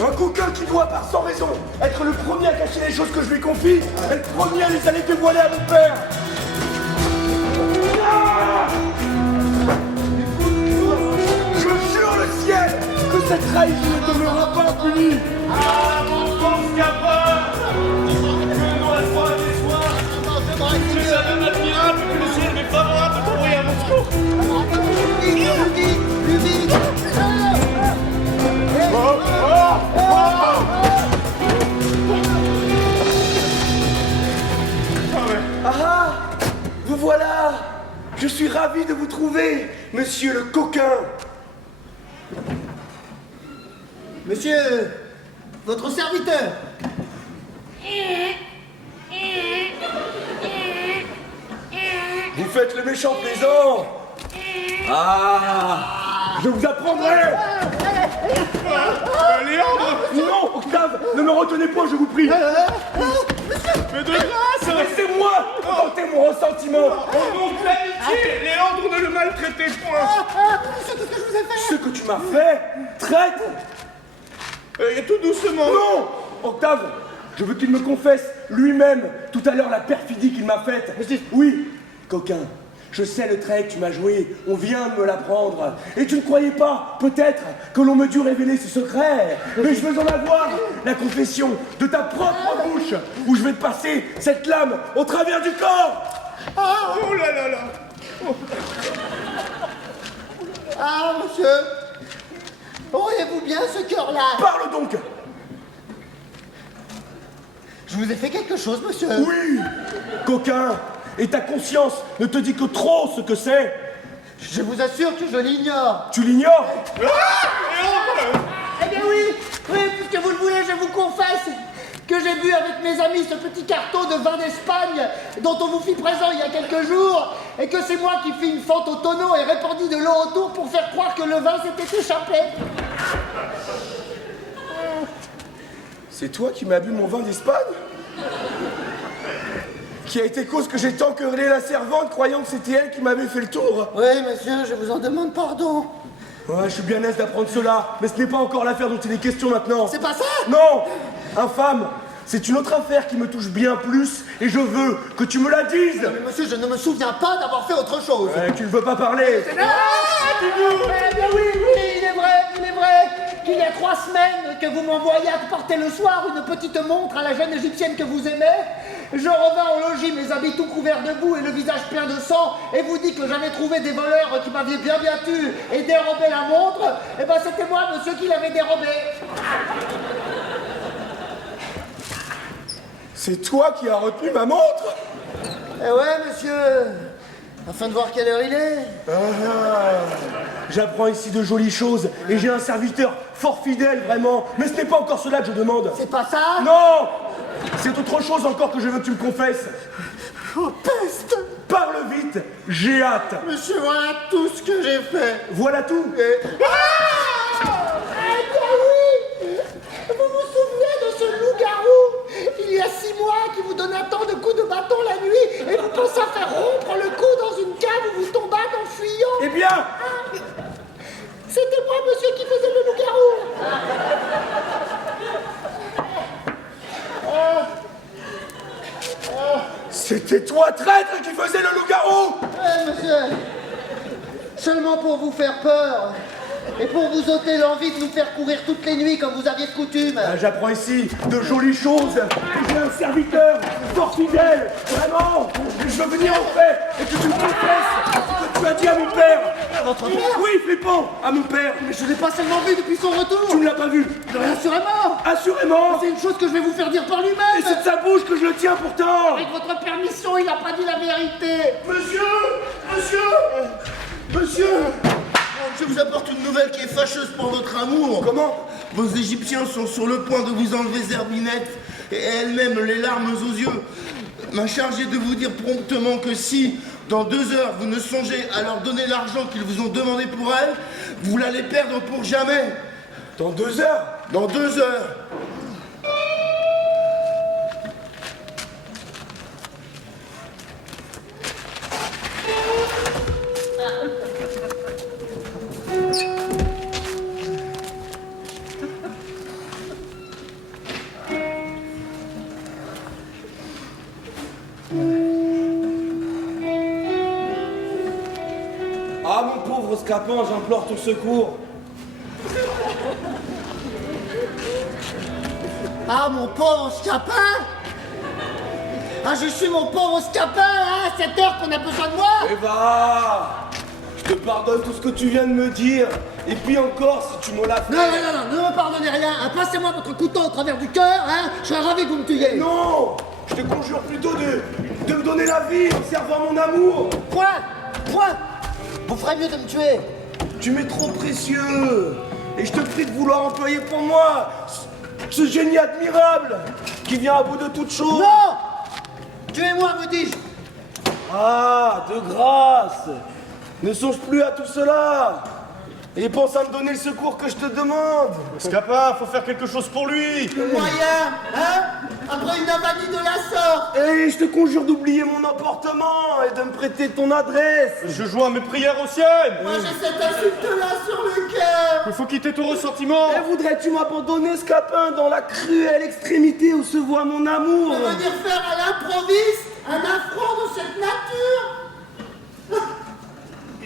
Un coquin qui doit, par sans raison, être le premier à cacher les choses que je lui confie, et le premier à les aller dévoiler à mon père. Ah! Je jure le ciel que cette trahison ne demeurera pas impunie. Ah, mon bon Scapin! Que nous restons à tes soins! Je suis un homme admirable, que le ciel m'est favorable de t'envoyer à mon secours! Ah! Vous voilà! Je suis ravi de vous trouver, monsieur le coquin! Monsieur, votre serviteur. Vous faites le méchant plaisant. Ah, je vous apprendrai. Léandre! Non, Octave, ne me retenez pas, je vous prie. Mais de grâce! Laissez-moi tenter mon ressentiment. Au nom de l'amitié, Léandre, ne le maltraitez point! Ce que tu m'as fait, traite. Et tout doucement! Non, Octave, je veux qu'il me confesse lui-même tout à l'heure la perfidie qu'il m'a faite. Oui, coquin. Je sais le trait que tu m'as joué, on vient de me l'apprendre. Et tu ne croyais pas, peut-être, que l'on me dû révéler ce secret. Mais je veux en avoir la confession de ta propre bouche, où je vais te passer cette lame au travers du corps. Oh là là là! Ah, monsieur, auriez-vous bien ce cœur-là? Parle donc. Je vous ai fait quelque chose, monsieur? Oui, coquin. Et ta conscience ne te dit que trop ce que c'est. Je vous assure que je l'ignore. Tu l'ignores? Eh bien oui, puisque vous le voulez, je vous confesse que j'ai bu avec mes amis ce petit carton de vin d'Espagne dont on vous fit présent il y a quelques jours, et que c'est moi qui fis une fente au tonneau et répandis de l'eau autour pour faire croire que le vin s'était échappé. C'est toi qui m'as bu mon vin d'Espagne? Qui a été cause que j'ai tant querellé la servante, croyant que c'était elle qui m'avait fait le tour. Oui, monsieur, je vous en demande pardon. Ouais, je suis bien aise d'apprendre cela, mais ce n'est pas encore l'affaire dont il est question maintenant. C'est pas ça? Non, infâme, c'est une autre affaire qui me touche bien plus, et je veux que tu me la dises. Mais monsieur, je ne me souviens pas d'avoir fait autre chose. Ouais, tu ne veux pas parler. Eh bien oui, il est vrai qu'il y a 3 semaines que vous m'envoyez porter le soir une petite montre à la jeune égyptienne que vous aimez. Je revins au logis, mes habits tout couverts de boue et le visage plein de sang, et vous dit que j'avais trouvé des voleurs qui m'avaient bien tu et dérobé la montre. Eh ben c'était moi, monsieur, qui l'avait dérobée. C'est toi qui as retenu ma montre? Eh ouais, monsieur, afin de voir quelle heure il est. J'apprends ici de jolies choses, et j'ai un serviteur fort fidèle, vraiment. Mais ce n'est pas encore cela que je demande. C'est pas ça? Non! C'est autre chose encore que je veux que tu me confesses. Oh, peste! Parle vite, j'ai hâte. Monsieur, voilà tout ce que j'ai fait. Voilà tout. Eh bien oui! Vous vous souvenez de ce loup-garou? Il y a 6 mois qui vous donna tant de coups de bâton la nuit et vous pensez faire rompre le cou dans une cave où vous tombâtes en fuyant? Eh bien, C'était moi, monsieur, qui faisais le loup-garou. c'était toi, traître, qui faisais le loup-garou. Monsieur, seulement pour vous faire peur et pour vous ôter l'envie de nous faire courir toutes les nuits comme vous aviez de coutume. J'apprends ici de jolies choses. J'ai un serviteur fort fidèle, vraiment. Je veux venir au fait et que tu me confesses ce que tu as dit à mon père. À votre père? Oui, flippant, à mon père. Mais je l'ai pas seulement vu depuis son retour. Tu ne l'as pas vu? Mais assurément. Assurément. C'est une chose que je vais vous faire dire par Et lui-même. c'est de sa bouche que je le tiens pourtant. Avec votre permission, il n'a pas dit la vérité. Monsieur, je vous apporte une nouvelle qui est fâcheuse pour votre amour. Comment? Vos Égyptiens sont sur le point de vous enlever Zerbinette, et elle-même les larmes aux yeux m'a chargé de vous dire promptement que si, dans 2 heures, vous ne songez à leur donner l'argent qu'ils vous ont demandé pour elle, vous l'allez perdre pour jamais. Dans 2 heures? Dans 2 heures. Ah, mon pauvre Scapin, j'implore ton secours. Ah, mon pauvre Scapin. Ah, je suis mon pauvre Scapin, hein, à cette heure qu'on a besoin de moi. Eh bah, je te pardonne tout ce que tu viens de me dire. Et puis encore, si tu me l'as fait... Non, ne me pardonnez rien. Hein. Passez-moi votre couteau au travers du cœur, hein. Je serais ravi que vous me tuiez. Non, je te conjure plutôt de me donner la vie en servant mon amour. Point. Vous ferez mieux de me tuer. Tu m'es trop précieux. Et je te prie de vouloir employer pour moi ce génie admirable qui vient à bout de toute chose. Non. Tuez-moi, vous dis-je. Ah, de grâce! Ne songe plus à tout cela! Et pense à me donner le secours que je te demande! Scapin, faut faire quelque chose pour lui! Le moyen, hein? Après une avanie de la sorte. Et je te conjure d'oublier mon emportement et de me prêter ton adresse! Je joins mes prières aux siennes! Moi j'ai cette insulte-là sur le cœur. Il faut quitter ton ressentiment! Et voudrais-tu m'abandonner, Scapin, dans la cruelle extrémité où se voit mon amour? De venir faire à l'improviste un affront de cette nature.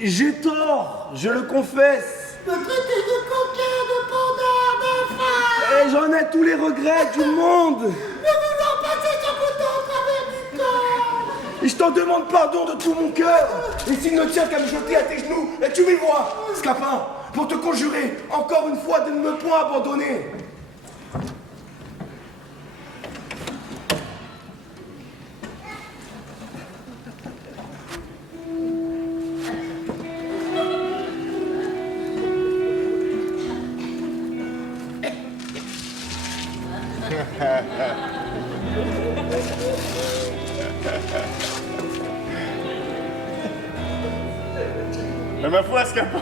J'ai tort, je le confesse. Me traiter de coquin, de pendard, d'infâme. Et j'en ai tous les regrets du monde. Ne voulant passer son couteau au travers du corps. Et je t'en demande pardon de tout mon cœur. Et s'il ne tient qu'à me jeter à tes genoux, et tu m'y vois, Scapin, pour te conjurer encore une fois de ne me point abandonner. Mais ma foi, Scapin!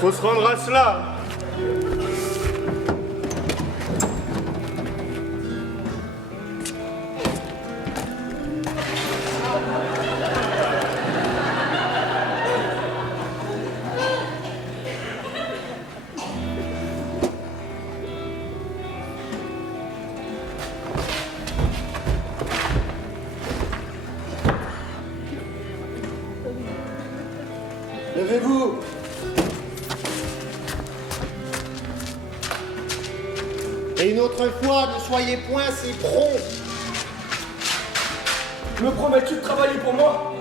Faut se rendre à cela! Levez-vous. Et une autre fois, ne soyez point si prompt. Me promets-tu de travailler pour moi?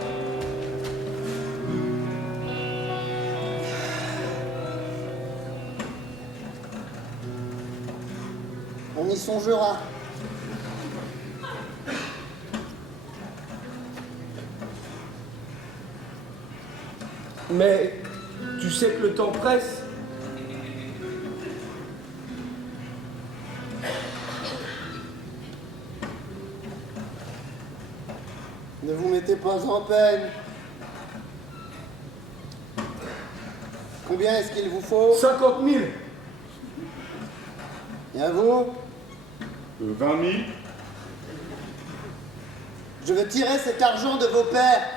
On y songera. Mais tu sais que le temps presse. Ne vous mettez pas en peine. Combien est-ce qu'il vous faut? 50 000. Et à vous? 20 000? Je veux tirer cet argent de vos pères.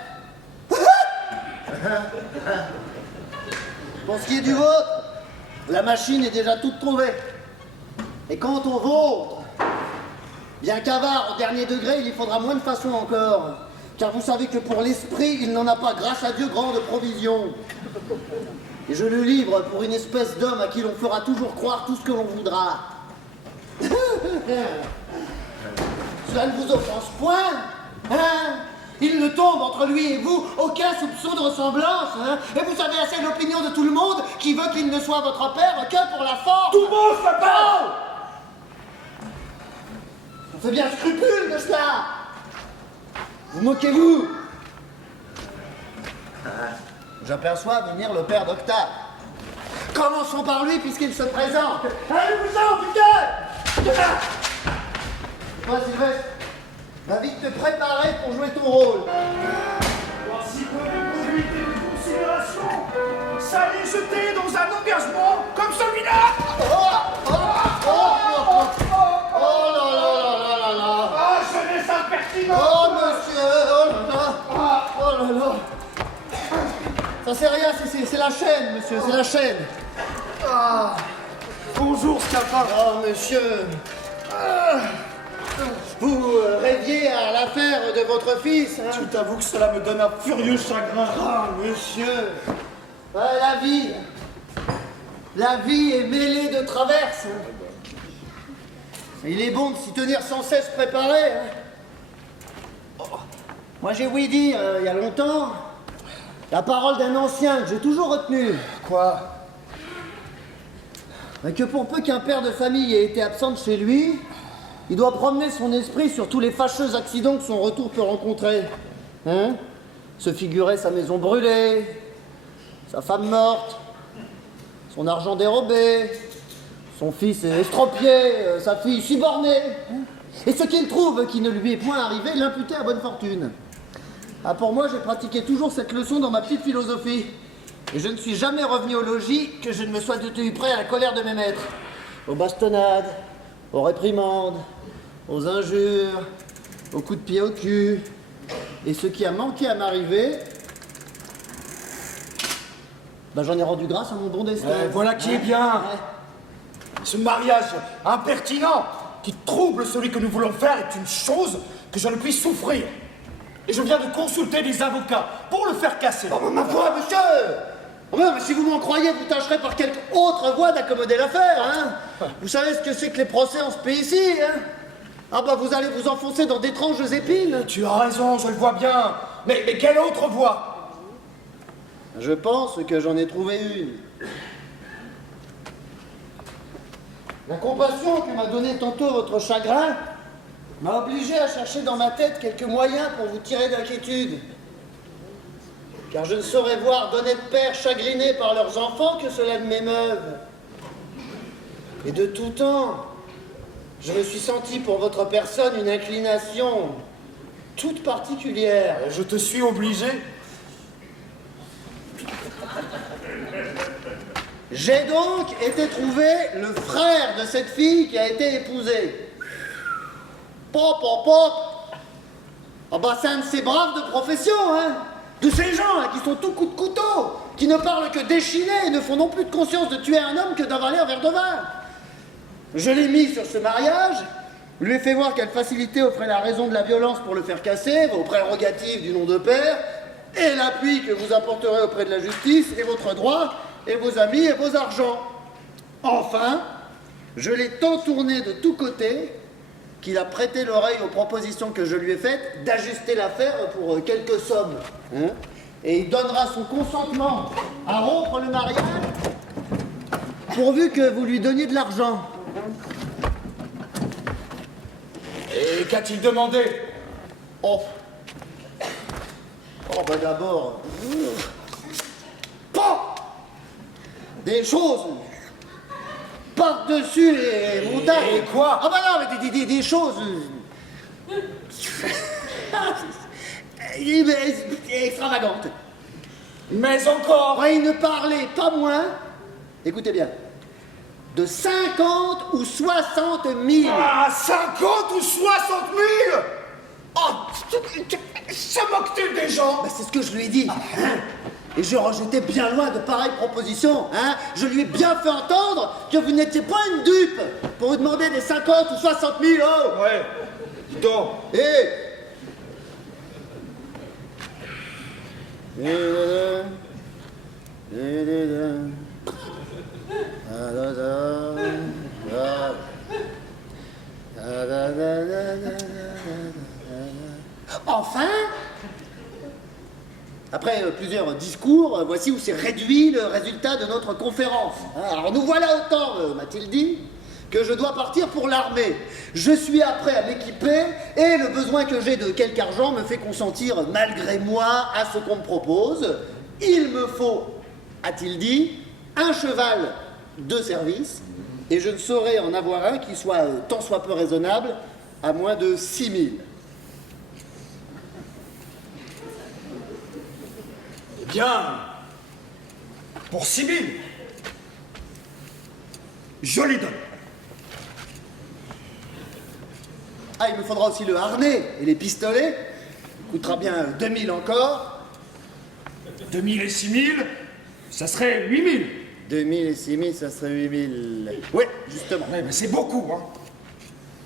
Pour ce qui est du vôtre, la machine est déjà toute trouvée. Et quant au vôtre, bien qu'avare au dernier degré, il y faudra moins de façons encore. Car vous savez que pour l'esprit, il n'en a pas, grâce à Dieu, grande provision. Et je le livre pour une espèce d'homme à qui l'on fera toujours croire tout ce que l'on voudra. Cela ne vous offense point, hein? Il ne tombe entre lui et vous aucun soupçon de ressemblance, hein? Et vous savez assez l'opinion de tout le monde qui veut qu'il ne soit votre père que pour la forme. Tout bon, Scapin! On fait bien scrupule de cela. Vous moquez-vous? J'aperçois venir le père d'Octave. Commençons par lui puisqu'il se présente. Allez-vous-en, putain! Toi, Sylvestre, va vite te préparer pour jouer ton rôle. Voici peu de probabilité de considération. Ça allait jeter dans un engagement comme celui-là. Oh là là là là là là! Ah, jeunesse impertinente. Oh monsieur! Oh là là! Oh là là! Ça c'est rien, c'est la chaîne, monsieur, c'est la chaîne. Bonjour, Scapin. Oh monsieur! Vous rêviez à l'affaire de votre fils, hein? Je t'avoue que cela me donne un furieux chagrin. Oh monsieur! La vie est mêlée de traverses. Hein. Il est bon de s'y tenir sans cesse préparé. Hein. Oh. Moi j'ai ouï dire, il y a longtemps, la parole d'un ancien que j'ai toujours retenue. Quoi? Que pour peu qu'un père de famille ait été absent de chez lui, il doit promener son esprit sur tous les fâcheux accidents que son retour peut rencontrer. Hein? Se figurer sa maison brûlée, sa femme morte, son argent dérobé, Son fils est estropié, sa fille subornée. Et ce qu'il trouve qui ne lui est point arrivé, l'imputer à bonne fortune. Ah, pour moi, j'ai pratiqué toujours cette leçon dans ma petite philosophie. Et je ne suis jamais revenu au logis que je ne me sois tenu prêt à la colère de mes maîtres. Aux bastonnades, aux réprimandes, aux injures, aux coups de pied au cul. Et ce qui a manqué à m'arriver, ben j'en ai rendu grâce à mon bon destin. Voilà qui est bien. Ce mariage impertinent qui trouble celui que nous voulons faire est une chose que je ne puis souffrir. Et je viens de consulter des avocats pour le faire casser. Oh, ma foi, monsieur! Oh, mais si vous m'en croyez, vous tâcherez par quelque autre voie d'accommoder l'affaire, hein? Vous savez ce que c'est que les procès en ce pays-ci, hein? Ah bah vous allez vous enfoncer dans d'étranges épines. Tu as raison, je le vois bien. Mais quelle autre voie? Je pense que j'en ai trouvé une. La compassion que m'a donnée tantôt votre chagrin m'a obligé à chercher dans ma tête quelques moyens pour vous tirer d'inquiétude. Car je ne saurais voir d'honnêtes pères chagrinés par leurs enfants que cela ne m'émeuve. Et de tout temps, je me suis senti pour votre personne une inclination toute particulière. Je te suis obligé. J'ai donc été trouver le frère de cette fille qui a été épousée. Pop, pop, pop. Ah bah c'est un de ces braves de profession, hein. De ces gens là, qui sont tout coup de couteau, qui ne parlent que d'échiner et ne font non plus de conscience de tuer un homme que d'avaler un verre de vin. Je l'ai mis sur ce mariage, lui ai fait voir quelle facilité offrait la raison de la violence pour le faire casser, vos prérogatives du nom de père, et l'appui que vous apporterez auprès de la justice, et votre droit, et vos amis, et vos argents. Enfin, je l'ai tant tourné de tous côtés qu'il a prêté l'oreille aux propositions que je lui ai faites d'ajuster l'affaire pour quelques sommes. Hein, et il donnera son consentement à rompre le mariage pourvu que vous lui donniez de l'argent. Et qu'a-t-il demandé? Oh bah d'abord... Pas des choses par-dessus les montagnes. Et quoi? Ah bah non, mais des choses... extravagantes. Mais encore. Ouais, il ne parlait pas moins, écoutez bien, de 50 ou 60 000. Ah, 50 ou 60 000? Oh, ça moque-t-il des gens? Bah, c'est ce que je lui ai dit. Hein. Et j'étais bien loin de pareilles propositions. Hein. Je lui ai bien fait entendre que vous n'étiez pas une dupe pour vous demander des 50 ou 60 000. Oh. Ouais, dis donc. Enfin, après plusieurs discours, voici où s'est réduit le résultat de notre conférence. Alors nous voilà au temps, m'a-t-il dit, que je dois partir pour l'armée. Je suis prêt à m'équiper et le besoin que j'ai de quelque argent me fait consentir malgré moi à ce qu'on me propose. Il me faut, a-t-il dit, un cheval de service et je ne saurais en avoir un qui soit tant soit peu raisonnable à moins de 6 000. Eh bien, pour 6 000, je les donne. Ah, il me faudra aussi le harnais et les pistolets. Coûtera bien 2 000 encore. 2 000 et 6 000, ça serait 8 000. 2 000 et 6 000, ça serait 8 000. Oui, justement. Ouais, mais c'est beaucoup, hein.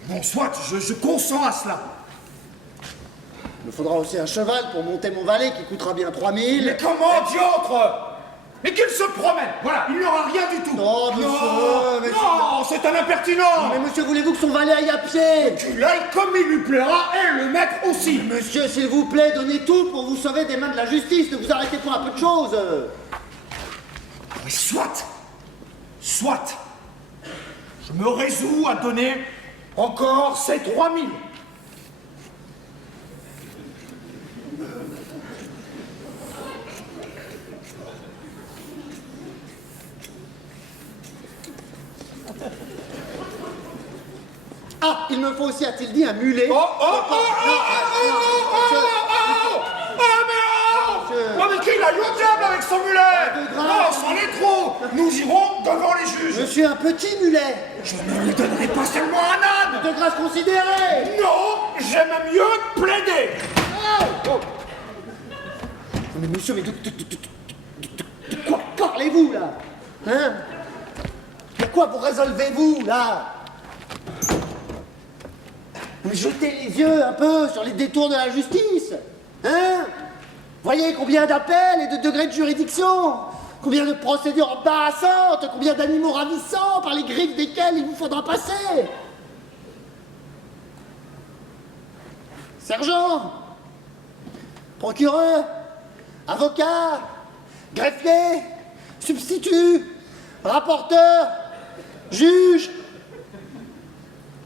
Bon, soit, je consens à cela. Il me faudra aussi un cheval pour monter mon valet qui coûtera bien 3 000. Mais comment, diantre? Mais qu'il se promène. Voilà, il n'aura rien du tout. Non, monsieur, non, monsieur. non, c'est un impertinent. Mais monsieur, voulez-vous que son valet aille à pied? Qu'il aille comme il lui plaira et le maître aussi. Monsieur, s'il vous plaît, donnez tout pour vous sauver des mains de la justice. Ne vous arrêtez pas un peu de choses. Mais soit, je me résous à donner encore ces 3 000. il me faut aussi, a-t-il dit, un mulet. Oh, mais qu'il aille au diable avec son mulet! Non, c'en est trop! Nous irons devant les juges! Monsieur, un petit mulet. Je ne lui donnerai pas seulement un âne! De grâce considérée. Non, j'aime mieux plaider! Mais monsieur, mais de quoi parlez-vous, là? Hein? De quoi vous résolvez-vous, là? Mais jetez les yeux un peu sur les détours de la justice. Hein? Voyez combien d'appels et de degrés de juridiction, combien de procédures embarrassantes, combien d'animaux ravissants par les griffes desquels il vous faudra passer. Sergent, procureur, avocat, greffier, substitut, rapporteur, juge,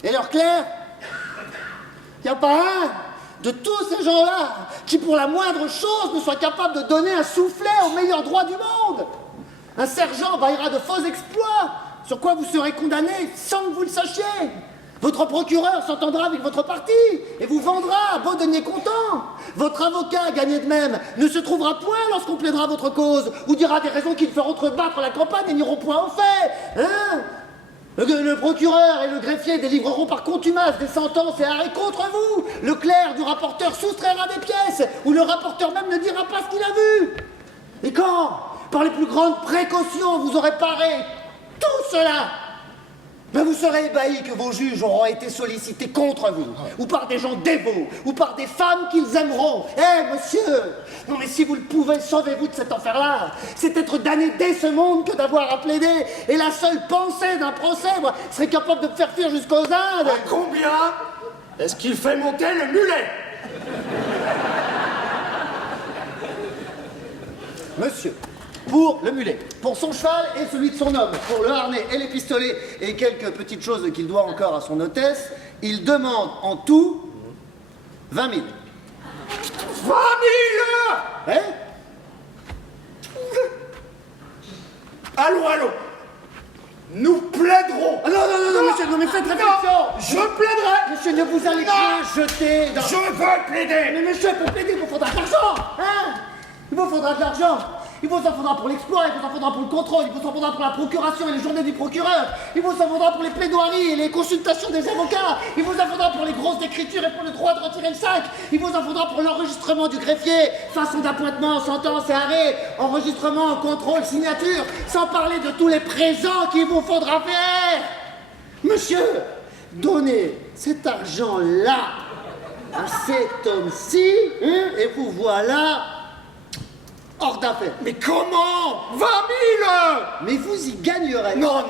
et leur clerc. Il n'y a pas un de tous ces gens-là qui, pour la moindre chose, ne soit capable de donner un soufflet au meilleur droit du monde. Un sergent baillera de faux exploits, sur quoi vous serez condamné sans que vous le sachiez. Votre procureur s'entendra avec votre parti et vous vendra à beau denier comptant. Votre avocat, gagné de même, ne se trouvera point lorsqu'on plaidera votre cause ou dira des raisons qui le feront rebattre la campagne et n'iront point au fait. Hein? Le procureur et le greffier délivreront par contumace des sentences et arrêts contre vous. Le clerc du rapporteur soustraira des pièces, ou le rapporteur même ne dira pas ce qu'il a vu. Et quand, par les plus grandes précautions, vous aurez paré tout cela, ben vous serez ébahi que vos juges auront été sollicités contre vous, ou par des gens dévots, ou par des femmes qu'ils aimeront. Eh, monsieur, non mais si vous le pouvez, sauvez-vous de cet enfer-là. C'est être damné dès ce monde que d'avoir à plaider. Et la seule pensée d'un procès, moi, serait capable de me faire fuir jusqu'aux Indes. À combien est-ce qu'il fait monter le mulet? Monsieur, pour le mulet, pour son cheval et celui de son homme, pour le harnais et les pistolets et quelques petites choses qu'il doit encore à son hôtesse, il demande en tout 20 000. 20 000! Hein? Allons, nous plaiderons. Ah non, monsieur, non mais faites réflexion. Je plaiderai. Monsieur, ne vous allez pas jeter dans... Je veux plaider. Mais monsieur, pour plaider, il vous faudra de l'argent. Hein? Il vous faudra de l'argent. Il vous en faudra pour l'exploit, il vous en faudra pour le contrôle, il vous en faudra pour la procuration et les journées du procureur, il vous en faudra pour les plaidoiries et les consultations des avocats, il vous en faudra pour les grosses écritures et pour le droit de retirer le sac, il vous en faudra pour l'enregistrement du greffier, façon d'appointement, sentence et arrêt, enregistrement, contrôle, signature, sans parler de tous les présents qu'il vous faudra faire. Monsieur, donnez cet argent-là à cet homme-ci, hein, et vous voilà hors d'affaire. Mais comment? 20 000! Mais vous y gagnerez. Non.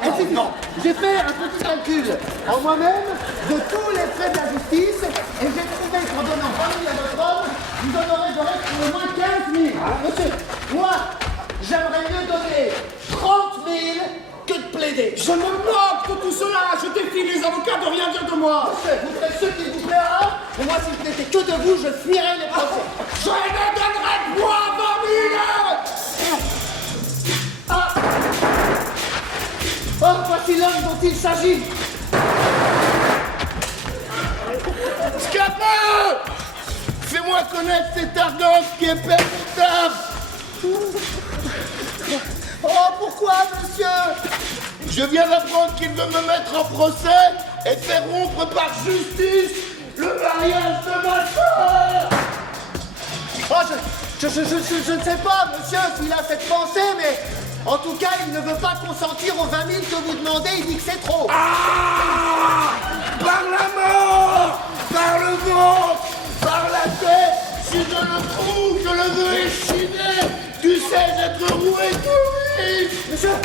J'ai fait un petit calcul en moi-même de tous les frais de la justice et j'ai trouvé qu'en donnant 20 000 à votre homme, vous donnerez de reste pour au moins 15 000. Monsieur, moi, j'aimerais mieux donner 30 000 que de plaider. Je me moque de tout cela. Je défie les avocats de rien dire de moi. Monsieur, vous ferez ce qu'il vous plaira, et moi, s'il n'était que de vous, je fuirais les procès. Je ne donnerai point 20 000! Ah! Oh, voici l'homme dont il s'agit. Scapin! Fais-moi connaître cet argance qui est permuttable. Oh, pourquoi, monsieur? Je viens d'apprendre qu'il veut me mettre en procès et faire rompre par justice le mariage de ma soeur. Oh, je ne sais pas, monsieur, s'il a cette pensée, mais en tout cas, il ne veut pas consentir aux 20 000 que vous demandez, il dit que c'est trop. Ah! Par la mort, par le ventre, par la tête, si je le trouve, je le veux échiner. Tu sais, être roué tout vite. Monsieur,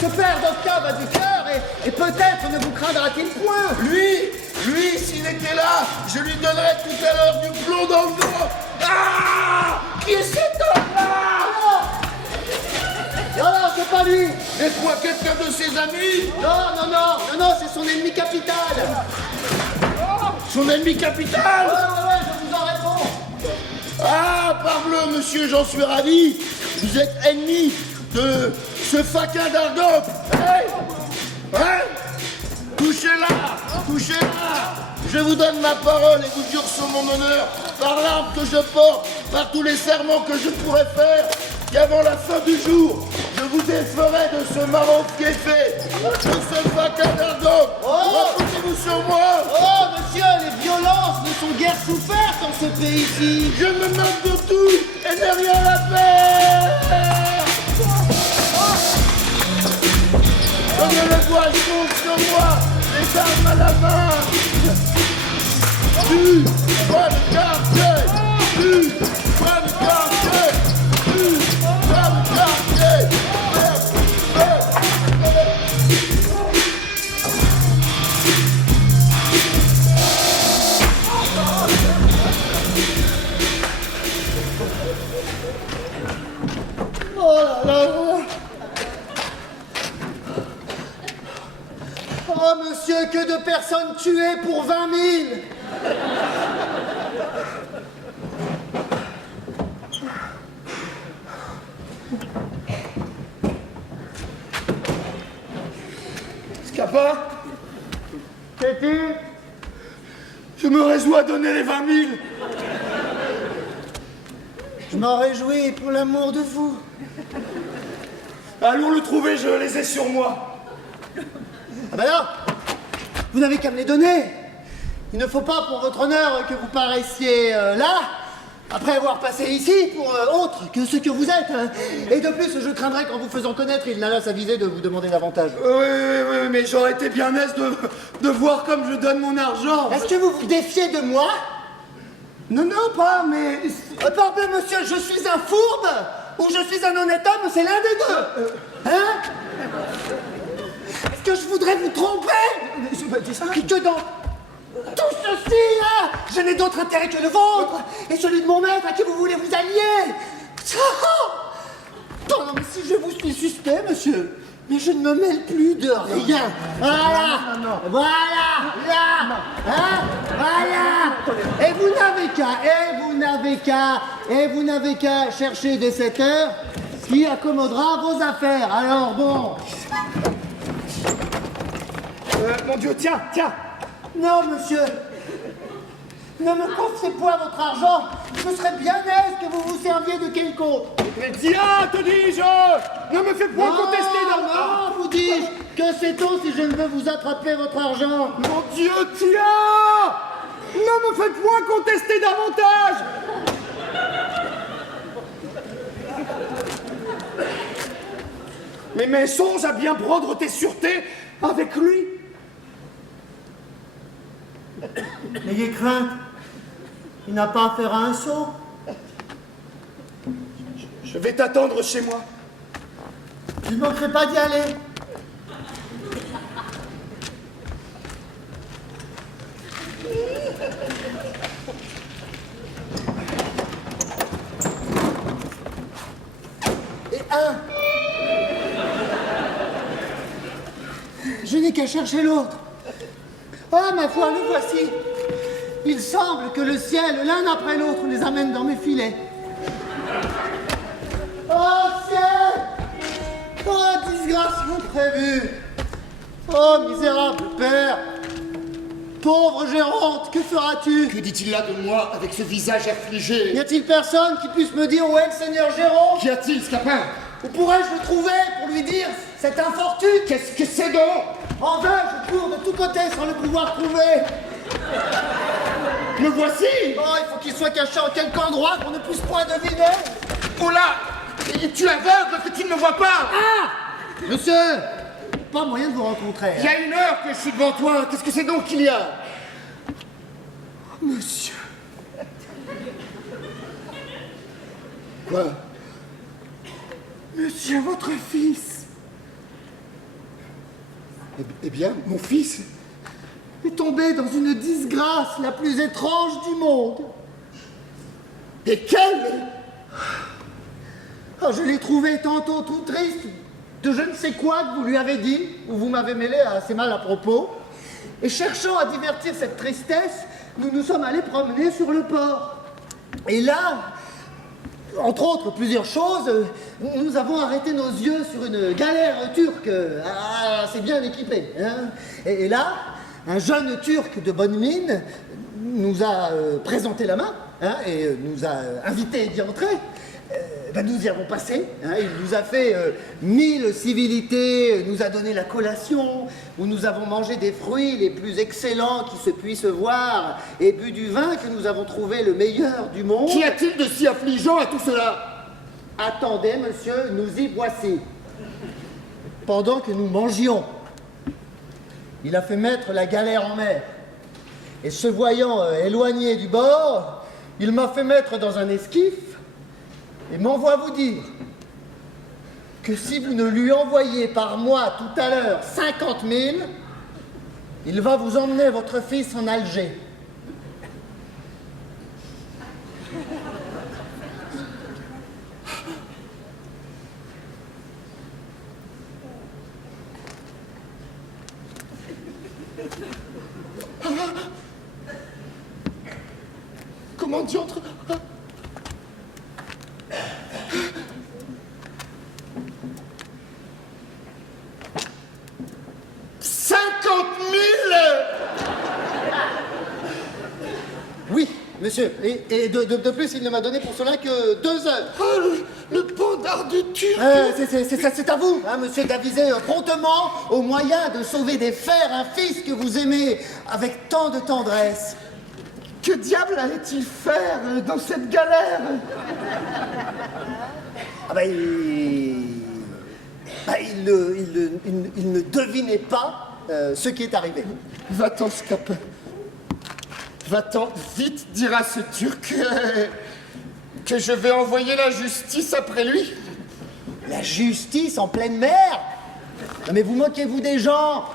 ce père d'Octave a du cœur et peut-être ne vous craindra-t-il point. Lui, s'il était là, je lui donnerais tout à l'heure du plomb dans le dos. Ah! Qui est cet homme-là? Non, c'est pas lui. Est-ce quelqu'un de ses amis? Non, c'est son ennemi capital. Son ennemi capital? Ouais, je vous en réponds. Ah, parbleu, monsieur, j'en suis ravi. Vous êtes ennemi de ce faquin d'Argope. Hein? Touchez-la! coucher là. Je vous donne ma parole et vous jure sur mon honneur, par l'arme que je porte, par tous les serments que je pourrais faire, qu'avant la fin du jour, je vous déferai de ce marron qui est fait, de ce vacarme d'homme. Reposez-vous sur moi. Oh, monsieur, les violences ne sont guère souffertes dans ce pays-ci. Je me moque de tout et n'ai rien à faire. Donnez-le-moi, il compte sur moi, les armes à la main. Tu vois le quartier. Tu vois le quartier. Tu vois le quartier. Oh là là là. Oh monsieur, que de personnes tuées pour 20 000. Scapin, je me résous à donner les 20 000. Je m'en réjouis pour l'amour de vous. Allons le trouver, je les ai sur moi. Ah ben non, vous n'avez qu'à me les donner. Il ne faut pas pour votre honneur que vous paraissiez là, après avoir passé ici pour autre que ce que vous êtes. Hein. Et de plus, je craindrais qu'en vous faisant connaître, il n'allait s'aviser de vous demander davantage. Oui, mais j'aurais été bien aise de voir comme je donne mon argent. Est-ce que vous vous défiez de moi? Non, pas, mais... Pardon, monsieur, je suis un fourbe ou je suis un honnête homme, c'est l'un des deux. Hein? Est-ce que je voudrais vous tromper? Je me dis ça. Que dans tout ceci, là, je n'ai d'autre intérêt que le vôtre et celui de mon maître à qui vous voulez vous allier. Non, mais si je vous suis suspect, monsieur, mais je ne me mêle plus de rien. Voilà, voilà, là, hein, voilà. Et vous n'avez qu'à chercher dès cette heure ce qui accommodera vos affaires. Alors bon. Mon Dieu, tiens. Non, monsieur. Ne me confiez point votre argent. Ce serait bien aise que vous vous serviez de quelque autre. Mais tiens, te dis-je. Ne me fais point contester Non, vous dis-je. Que sait-on si je ne veux vous attraper votre argent? Mon Dieu, tiens. Ne me fais point contester davantage. Mais songe à bien prendre tes sûretés avec lui. N'ayez crainte. Il n'a pas à faire un saut. Je vais t'attendre chez moi. Je ne manquerai pas d'y aller. Et un. Je n'ai qu'à chercher l'autre. Ah, ma foi, le voici. Il semble que le ciel, l'un après l'autre, les amène dans mes filets. Oh, ciel! Oh, disgrâce imprévue! Oh, misérable père! Pauvre Géronte, que feras-tu? Que dit-il là de moi avec ce visage affligé? Y a-t-il personne qui puisse me dire où est le seigneur Géronte? Qu'y a-t-il, Scapin? Où pourrais-je le trouver pour lui dire cette infortune? Qu'est-ce que c'est donc? En vain, je cours de tous côtés sans le pouvoir trouver. Me voici! Oh, il faut qu'il soit caché en quelque endroit qu'on ne puisse point deviner. Oh là! Es-tu aveugle que tu ne me vois pas? Ah! Monsieur! Pas moyen de vous rencontrer. Il y a une heure que je suis devant toi. Qu'est-ce que c'est donc qu'il y a? Monsieur. Quoi? Monsieur, votre fils Eh bien, mon fils? est tombé dans une disgrâce la plus étrange du monde. Et quelle? Oh, je l'ai trouvé tantôt tout triste de je ne sais quoi que vous lui avez dit, ou vous m'avez mêlé assez mal à propos. Et cherchant à divertir cette tristesse, nous nous sommes allés promener sur le port. Et là, entre autres plusieurs choses, nous avons arrêté nos yeux sur une galère turque assez bien équipée. Hein. Et là, un jeune Turc de bonne mine nous a présenté la main et nous a invités d'y entrer. Nous y avons passé, il nous a fait 1000 civilités, nous a donné la collation, où nous avons mangé des fruits les plus excellents qui se puissent voir, et bu du vin que nous avons trouvé le meilleur du monde. Qu'y a-t-il de si affligeant à tout cela? Attendez, monsieur, nous y voici. Pendant que nous mangions, il a fait mettre la galère en mer, et se voyant éloigné du bord, il m'a fait mettre dans un esquif, et m'envoie vous dire que si vous ne lui envoyez par moi tout à l'heure 50 000, il va vous emmener votre fils en Alger. Comment diantre? 50 000? Oui, monsieur, et de plus, il ne m'a donné pour cela que 2 heures. Ah, le bandard du Turc! C'est à vous, monsieur, d'aviser promptement au moyen de sauver des fers un fils que vous aimez avec tant de tendresse. Que diable allait-il faire dans cette galère? Il ne devinait pas ce qui est arrivé. Va-t'en, Scapin. Va-t'en vite dire à ce Turc que je vais envoyer la justice après lui. La justice en pleine mer? Non, mais vous moquez-vous des gens?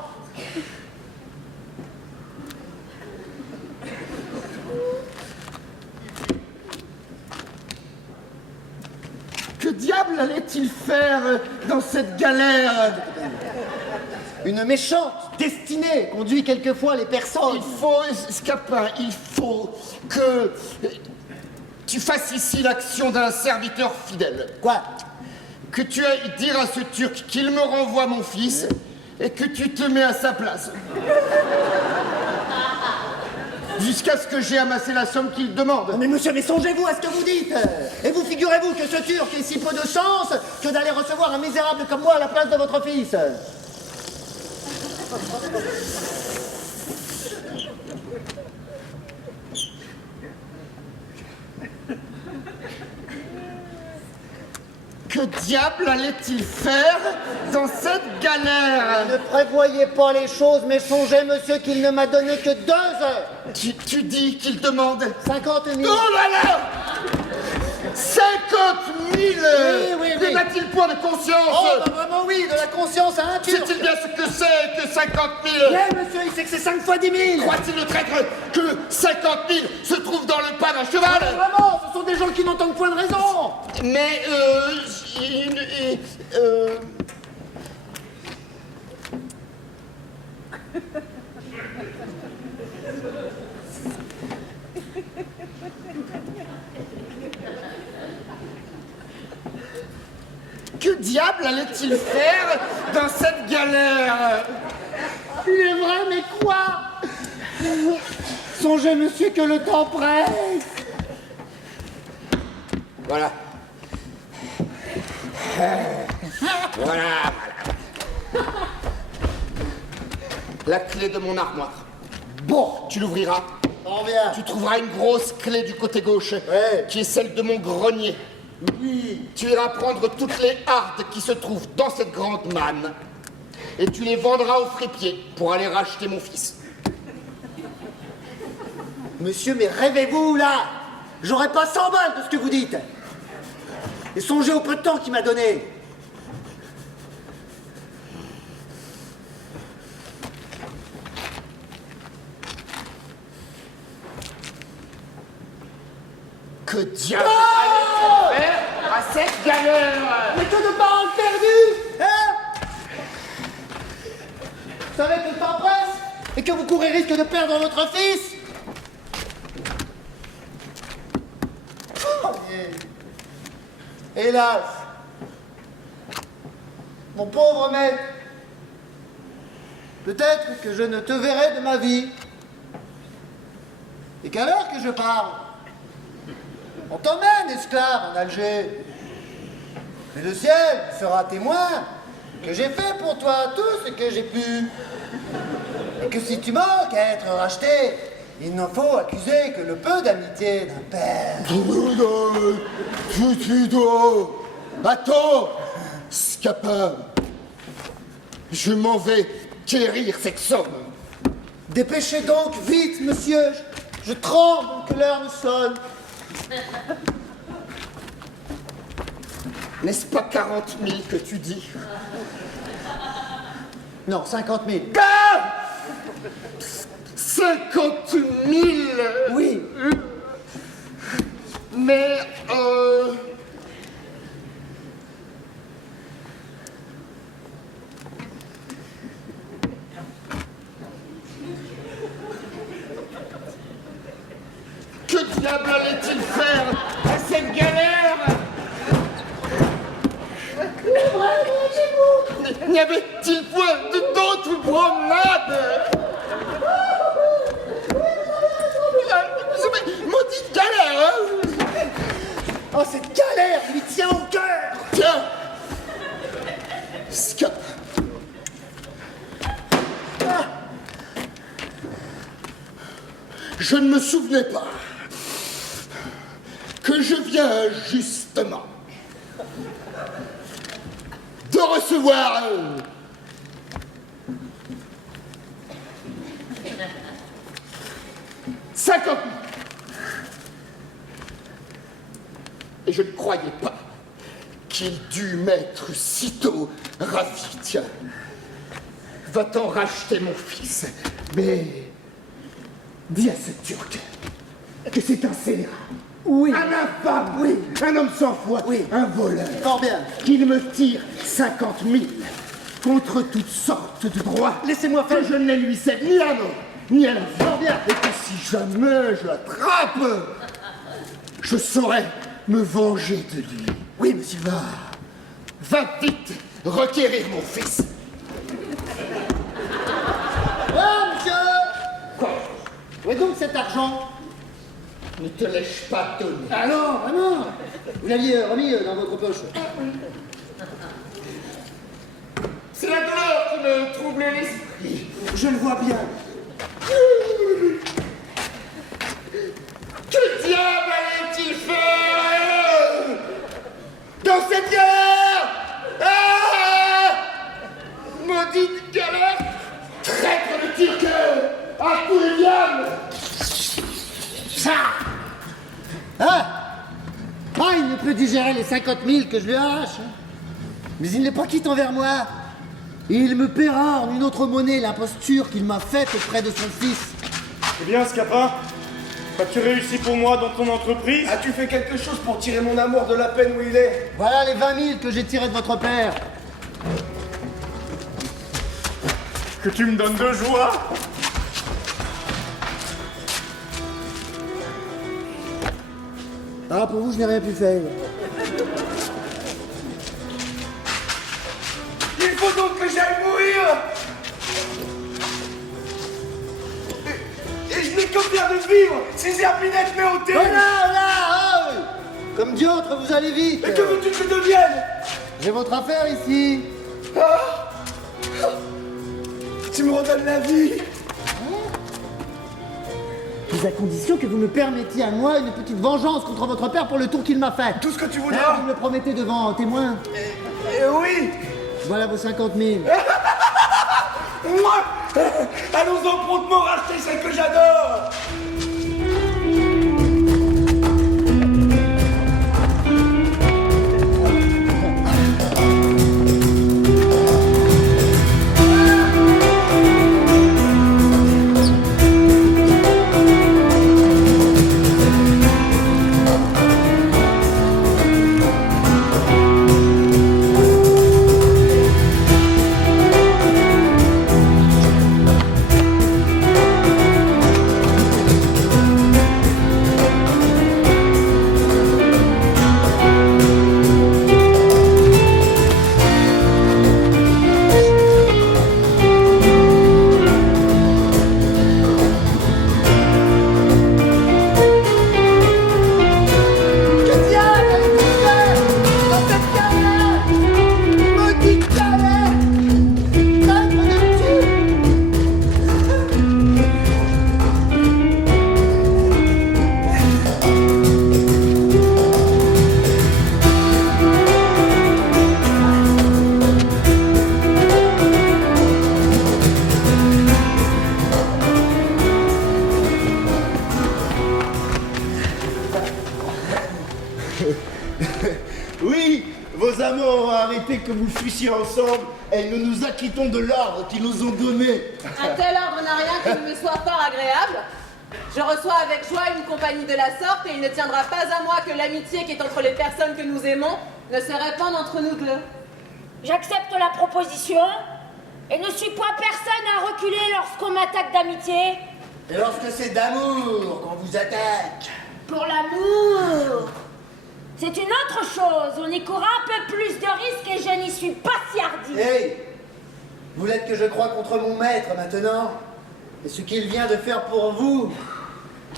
Que diable allait-il faire dans cette galère? Une méchante destinée conduit quelquefois les personnes. Il faut, Scapin, il faut que tu fasses ici l'action d'un serviteur fidèle. Quoi? Que tu ailles dire à ce Turc qu'il me renvoie mon fils et que tu te mets à sa place. Jusqu'à ce que j'ai amassé la somme qu'il demande. Mais monsieur, mais songez-vous à ce que vous dites. Et vous figurez-vous que ce Turc ait si peu de chance que d'aller recevoir un misérable comme moi à la place de votre fils? Que diable allait-il faire dans cette galère? Ne prévoyez pas les choses, mais songez, monsieur, qu'il ne m'a donné que 2 heures. Tu dis qu'il demande 50 000. Oh là là! 50 000! Oui. Ne n'a-t-il point de conscience? Oh, vraiment oui, de la conscience à un Turc. Sait-il bien ce que c'est que 50 000? Oui, monsieur, il sait que c'est 5 fois 10 000. Croit-il le traître que 50 000 se trouve dans le pas d'un cheval? Vraiment, ce sont des gens qui n'entendent point de raison. Mais, que diable allait-il faire dans cette galère? Il est vrai, mais quoi? Songez, monsieur, que le temps presse. Voilà. Voilà. La clé de mon armoire. Bon, Tu l'ouvriras. on vient. Tu trouveras une grosse clé du côté gauche, Ouais. qui est celle de mon grenier. Oui. Tu iras prendre toutes les hardes qui se trouvent dans cette grande manne et tu les vendras au fripier pour aller racheter mon fils. Monsieur, mais rêvez-vous, là? J'aurais pas 100 balles de ce que vous dites. Et songez au peu de temps qu'il m'a donné. Que diable allait-il faire à cette galère? Mais que de paroles perdues, hein? Vous savez que le temps presse et que vous courez risque de perdre votre fils. Oh, hélas, mon pauvre maître, peut-être que je ne te verrai de ma vie. Et qu'à l'heure que je parle, on t'emmène esclave en Alger. Mais le ciel sera témoin que j'ai fait pour toi tout ce que j'ai pu. Et que si tu manques à être racheté, il n'en faut accuser que le peu d'amitié d'un père. Attends, Scapin. Je m'en vais quérir cette somme. Dépêchez donc, vite, monsieur. Je tremble que l'heure ne sonne. N'est-ce pas 40 000 que tu dis? Non, 50 000. 50 000? Oui. Mais, que diable allait-il faire à cette galère? N'y avait-il point d'autres promenades? Maudite galère, hein? Oh, cette galère lui tient au cœur. Tiens, Scapin. Je ne me souvenais pas que je viens justement de recevoir 50 000. Et je ne croyais pas qu'il dût m'être sitôt ravi. Tiens, va-t'en racheter mon fils. Mais dis à ce Turc que c'est un scélérat. Oui. Un infâme, oui. Un homme sans foi, Oui. Un voleur. Fort bien. Qu'il me tire 50 000 contre toutes sortes de droits. Laissez-moi faire. Que je ne les lui cède ni à mort, ni à la vie. Fort bien. Et que si jamais je l'attrape, je saurais me venger de lui. Oui, monsieur. Va vite requérir mon fils. Ah, monsieur. Où est donc cet argent? Ne te laisse pas donner. Ah non, vraiment. Vous l'aviez remis dans votre poche. C'est la douleur qui me trouble l'esprit. Je le vois bien. Que diable allait-il faire dans cette galère? Maudite galère. Traître de Turc à tous les diables. Ça. Il ne peut digérer les 50 000 que je lui arrache. Mais il n'est pas quitte envers moi. Il me paiera en une autre monnaie l'imposture qu'il m'a faite auprès de son fils. Eh bien, Scapin, as-tu réussi pour moi dans ton entreprise? As-tu fait quelque chose pour tirer mon amour de la peine où il est? Voilà les 20 000 que j'ai tirés de votre père. Que tu me donnes de joie? Ah, pour vous, je n'ai rien pu faire. Il faut donc que j'aille mourir. Et je n'ai que faire de vivre si Zerbinette m'est ôté. Voilà. Comme d'autres, vous allez vite. Mais que veux-tu que je devienne? J'ai votre affaire ici. Tu me redonnes la vie. Mais à condition que vous me permettiez à moi une petite vengeance contre votre père pour le tour qu'il m'a fait. Tout ce que tu Vous voudras. me le promettez devant témoin. Oui. Voilà vos 50 000. Moi. Allons-en promptement racheter celle que j'adore. que vous fussiez ensemble et nous nous acquittons de l'ordre qu'ils nous ont donné. Un tel ordre n'a rien qui ne me soit fort agréable. Je reçois avec joie une compagnie de la sorte et il ne tiendra pas à moi que l'amitié qui est entre les personnes que nous aimons ne se répande entre nous deux. J'accepte la proposition et ne suis point personne à reculer lorsqu'on m'attaque d'amitié. Et lorsque c'est d'amour qu'on vous attaque. Pour l'amour, c'est une autre chose. On y court un peu plus de risques et je n'y suis pas si hardie. Hey, vous l'êtes que je crois contre mon maître maintenant. Et ce qu'il vient de faire pour vous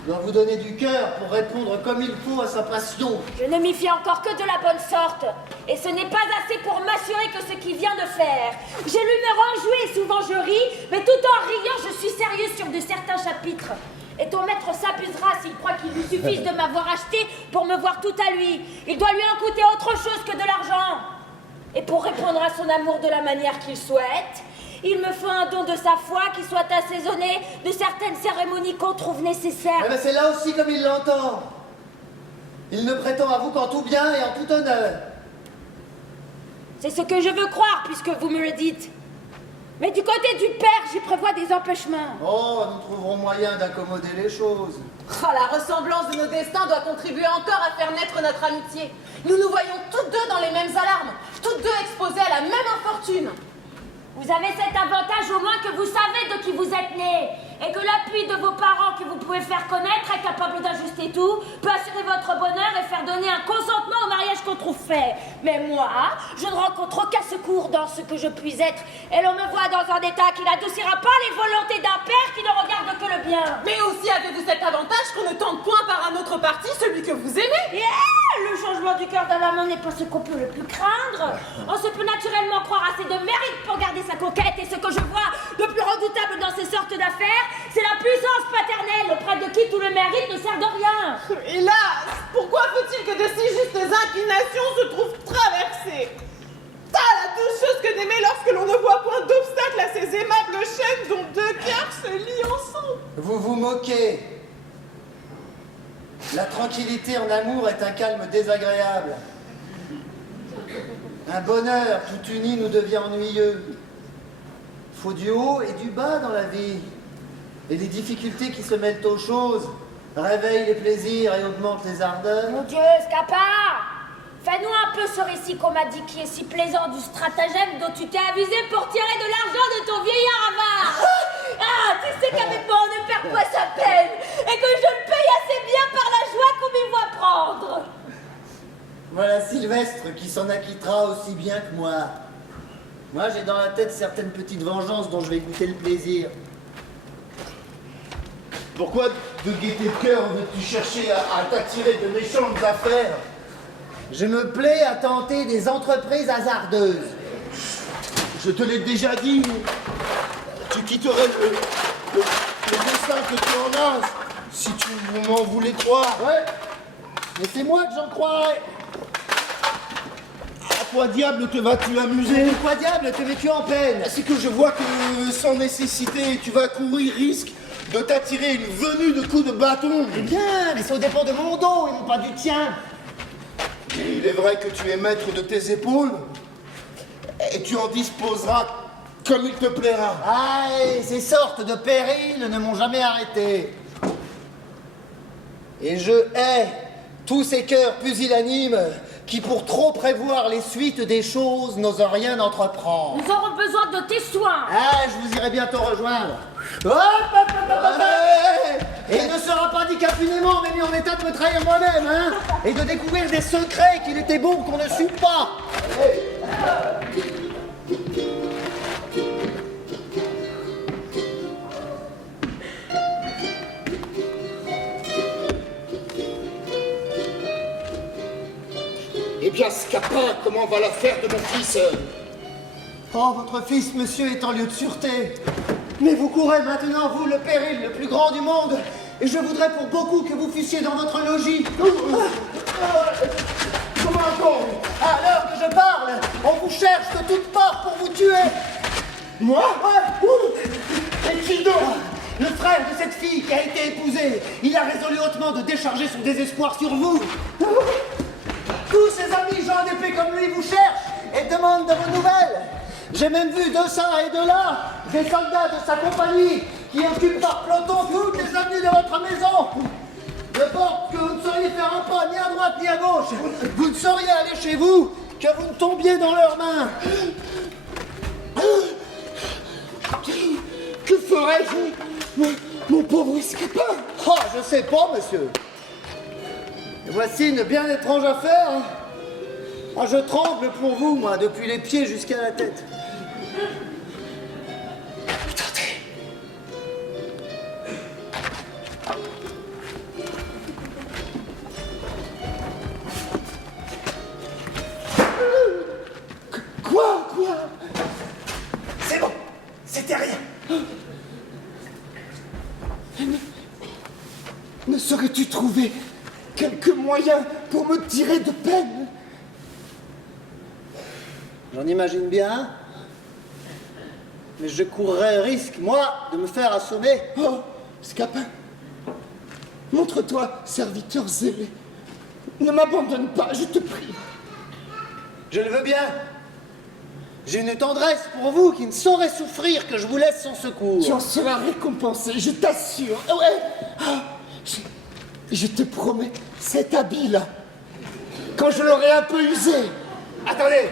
doit vous donner du cœur pour répondre comme il faut à sa passion. Je ne m'y fie encore que de la bonne sorte. Et ce n'est pas assez pour m'assurer que ce qu'il vient de faire. J'ai lu me réjouir et souvent je ris, mais tout en riant, je suis sérieuse sur de certains chapitres. Et ton maître s'abusera s'il croit qu'il lui suffise de m'avoir acheté pour me voir tout à lui. Il doit lui en coûter autre chose que de l'argent. Et pour répondre à son amour de la manière qu'il souhaite, il me faut un don de sa foi qui soit assaisonné de certaines cérémonies qu'on trouve nécessaires. Eh ben c'est là aussi comme il l'entend. Il ne prétend à vous qu'en tout bien et en tout honneur. C'est ce que je veux croire puisque vous me le dites. Mais du côté du père, j'y prévois des empêchements. Oh, nous trouverons moyen d'accommoder les choses. Oh, la ressemblance de nos destins doit contribuer encore à faire naître notre amitié. Nous nous voyons toutes deux dans les mêmes alarmes, toutes deux exposées à la même infortune. Vous avez cet avantage au moins que vous savez de qui vous êtes nés et que l'appui de vos parents que vous pouvez faire connaître est capable d'ajuster tout, peut assurer votre bonheur et faire donner un consentement au mariage qu'on trouve fait. Mais moi, je ne rencontre aucun secours dans ce que je puis être et l'on me voit dans un état qui n'adoucira pas les volontés d'un père qui ne regarde que le bien. Mais aussi avez-vous cet avantage qu'on ne tente point par un autre parti celui que vous aimez. Le changement du cœur d'un amant n'est pas ce qu'on peut le plus craindre. On se peut naturellement croire assez de mérite pour garder sa conquête et ce que je vois de plus redoutable dans ces sortes d'affaires, c'est la puissance paternelle auprès de qui tout le mérite ne sert de rien. Hélas, pourquoi faut-il que de si justes inclinations se trouvent traversées? La douce chose que d'aimer lorsque l'on ne voit point d'obstacle à ces aimables chaînes dont deux cœurs se lient ensemble. Vous vous moquez. La tranquillité en amour est un calme désagréable. Un bonheur tout uni nous devient ennuyeux. Faut du haut et du bas dans la vie. Et les difficultés qui se mêlent aux choses réveillent les plaisirs et augmentent les ardeurs. Mon Dieu, Scapin! Fais-nous un peu ce récit qu'on m'a dit qui est si plaisant du stratagème dont tu t'es avisé pour tirer de l'argent de ton vieillard avare. Tu sais qu'avec moi on ne perd pas sa peine et que je le paye assez bien par la joie qu'on m'y voit prendre. Voilà Sylvestre qui s'en acquittera aussi bien que moi. Moi j'ai dans la tête certaines petites vengeances dont je vais goûter le plaisir. Pourquoi de gaieté de cœur veux-tu chercher à t'attirer de méchantes affaires? Je me plais à tenter des entreprises hasardeuses. Je te l'ai déjà dit, tu quitterais le destin que tu en as si tu m'en voulais croire. Ouais, mais c'est moi que j'en croirais. À quoi diable te vas-tu amuser? Mais quoi diable te mets-tu en peine? C'est que je vois que sans nécessité, tu vas courir risque de t'attirer une venue de coups de bâton. Eh bien, mais ça dépend de mon dos et non pas du tien. Il est vrai que tu es maître de tes épaules et tu en disposeras comme il te plaira. Ah, et ces sortes de périls ne m'ont jamais arrêté. Et je hais tous ces cœurs pusillanimes qui, pour trop prévoir les suites des choses, n'osent rien entreprendre. Nous aurons besoin de tes soins. Ah, je vous irai bientôt rejoindre. Hop, hop, hop, hop, hop. Et il ne sera pas dit qu'impunément on est mis en état de me trahir moi-même, hein, et de découvrir des secrets qu'il était bon qu'on ne sût pas. Eh bien, Scapin, comment va l'affaire de mon fils? Oh, votre fils, monsieur, est en lieu de sûreté. Mais vous courez maintenant, vous, le péril le plus grand du monde. Et je voudrais pour beaucoup que vous fussiez dans votre logis. Comment encore? À l'heure que je parle, on vous cherche de toutes parts pour vous tuer. Moi? Ouais. Et qui donc? Le frère de cette fille qui a été épousée. Il a résolu hautement de décharger son désespoir sur vous. Tous ses amis gens d'épée comme lui vous cherchent. et demande de vos nouvelles. J'ai même vu de ça et de là des soldats de sa compagnie qui occupent par peloton toutes les avenues de votre maison. De sorte que vous ne sauriez faire un pas ni à droite ni à gauche. Vous ne sauriez aller chez vous que vous ne tombiez dans leurs mains. Que ferais-je, mon pauvre escapin? Oh, je sais pas, monsieur. Et voici une bien étrange affaire. Hein. Ah, je tremble pour vous, moi, depuis les pieds jusqu'à la tête. Quoi? C'est bon, c'était rien. Ne saurais-tu trouver quelques moyens pour me tirer de peine? J'en imagine bien. Mais je courrais le risque, moi, de me faire assommer. Oh, Scapin, montre-toi serviteur zélé. Ne m'abandonne pas, je te prie. Je le veux bien. J'ai une tendresse pour vous qui ne saurait souffrir que je vous laisse sans secours. Tu en seras récompensé, je t'assure. Ouais. Ah, je te promets, cet habit-là, quand je l'aurai un peu usé. Attendez.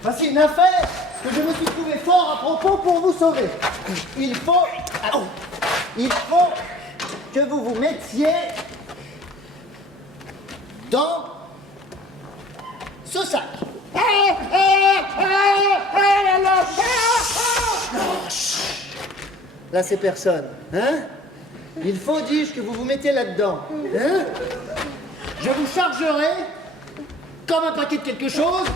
Voici une affaire que je me suis trouvé fort à propos pour vous sauver. Il faut que vous vous mettiez dans ce sac. Là, c'est personne. Hein? Il faut, dis-je, que vous vous mettiez là-dedans. Hein? Je vous chargerai comme un paquet de quelque chose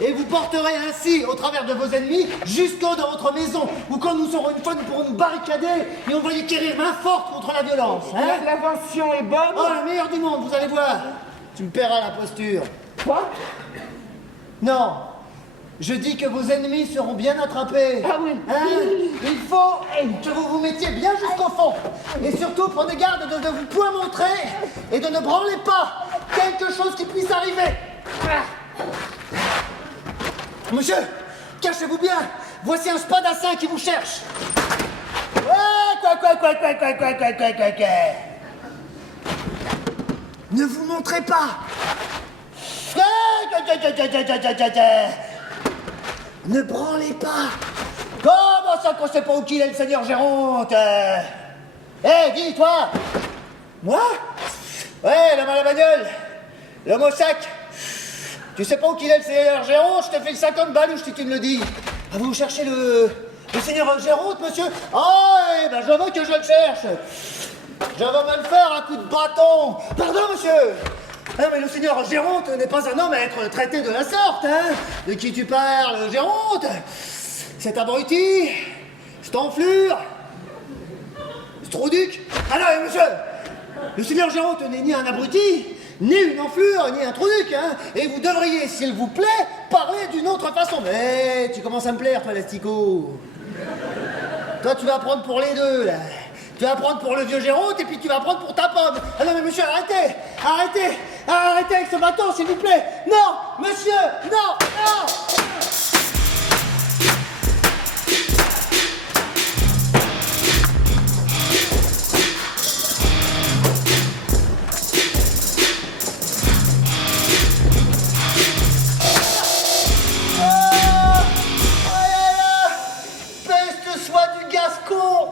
et vous porterez ainsi au travers de vos ennemis jusqu'au de votre maison où quand nous serons une fois, nous pourrons nous barricader et on va y quérir main forte contre la violence. Hein? L'invention est bonne. Oh, le meilleur du monde, vous allez voir. Tu me paieras la posture. Quoi? Non, je dis que vos ennemis seront bien attrapés. Ah oui. Hein? Il faut que vous vous mettiez bien jusqu'au fond. Et surtout, prenez garde de ne vous point montrer et de ne branlez pas quelque chose qui puisse arriver. Monsieur, cachez-vous bien. Voici un spadassin qui vous cherche. Quoi. Ne vous montrez pas. Ne branlez pas. Comment ça qu'on sait pas où qu'il est le seigneur Géronte? Dis, toi. Moi? Ouais, l'homme à la bagnole. L'homme au sac. Tu sais pas où qu'il est le seigneur Géronte? Je te fais 50 balouches si tu me le dis. Ah, vous cherchez le seigneur Géronte, monsieur? Ah, ben je veux que je le cherche. Je vais me le faire à coup de bâton. Pardon, monsieur. Ah, mais le seigneur Géronte n'est pas un homme à être traité de la sorte, hein? De qui tu parles, Géronte? Cet abruti, cette enflure, ce trou-duc. Ah non, monsieur, le seigneur Géronte n'est ni un abruti, ni une enflure, ni un trou-duc, hein? Et vous devriez, s'il vous plaît, parler d'une autre façon. Mais tu commences à me plaire, toi, l'asticot. Toi, tu vas prendre pour les deux, là. Tu vas prendre pour le vieux Géronte et puis tu vas prendre pour ta pomme. Ah non mais monsieur, arrêtez avec ce bâton s'il vous plaît. Non, monsieur, non. Peste soit du Gascon.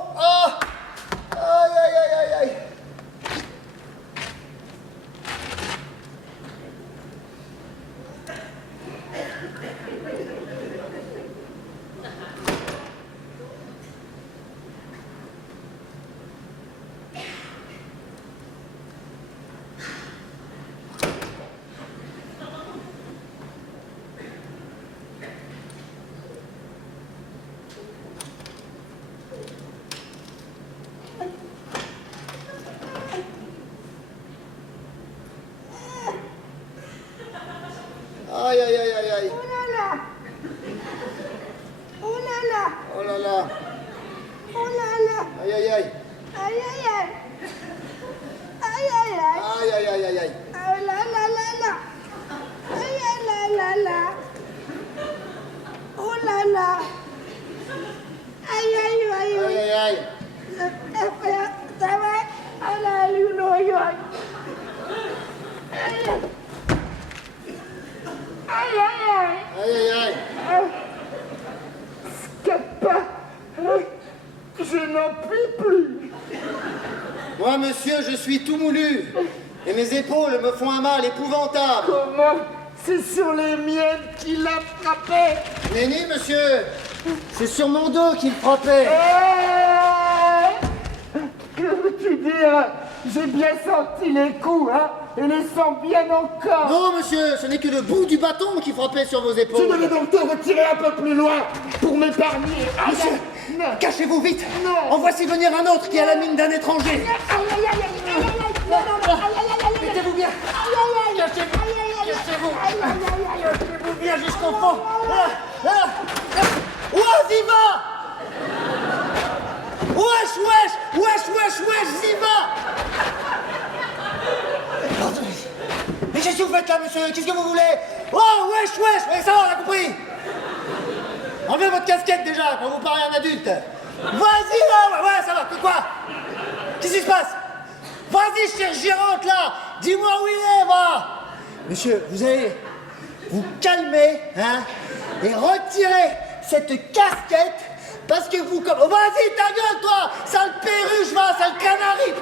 Aïe. Oh là là. Aïe. là là. Aïe, aïe, aïe, Aïe, aïe, aïe. ça va? Ah là, aïe, aïe, aïe. Aïe, aïe, aïe. Aïe, aïe, aïe. Scapin, je n'en puis plus. Moi, monsieur, je suis tout moulu. Et mes épaules me font un mal épouvantable. Comment? C'est sur les miennes qu'il a frappé. Nenni, monsieur, c'est sur mon dos qu'il frappait. Que veux-tu dire? J'ai bien senti les coups, hein, et les sens bien encore. Non, monsieur, ce n'est que le bout du bâton qui frappait sur vos Tu épaules. devais donc te retirer un peu plus loin pour m'épargner. Monsieur, Non. cachez-vous vite. Non. En voici venir un autre qui a la mine d'un étranger. Aïe, aïe, aïe, aïe, aïe, aïe, aïe, non, non, non, aïe, aïe, aïe, aïe, Mettez-vous bien. aïe, aïe, aïe, Cachez-vous. aïe, aïe, aïe, Cachez-vous. aïe, aïe, aïe, aïe, Mettez-vous bien jusqu'au fond. Ouah, Ziva. Wesh, wesh, wesh, wesh, wesh, Ziva. Mais qu'est-ce que vous faites là, monsieur? Qu'est-ce que vous voulez? Oh, wesh, wesh. Ouais, ça va, on a compris. Enlevez votre casquette déjà, quand vous parlez à un adulte. Vas-y là, ouais, ça va, quoi? Qu'est-ce qui se passe? Vas-y, cher Géronte là, dis-moi où il est, va. Monsieur, vous allez vous calmer, hein, et retirer cette casquette, parce que vous comme... Oh, vas-y, ta gueule, toi, sale perruche, va, sale canari.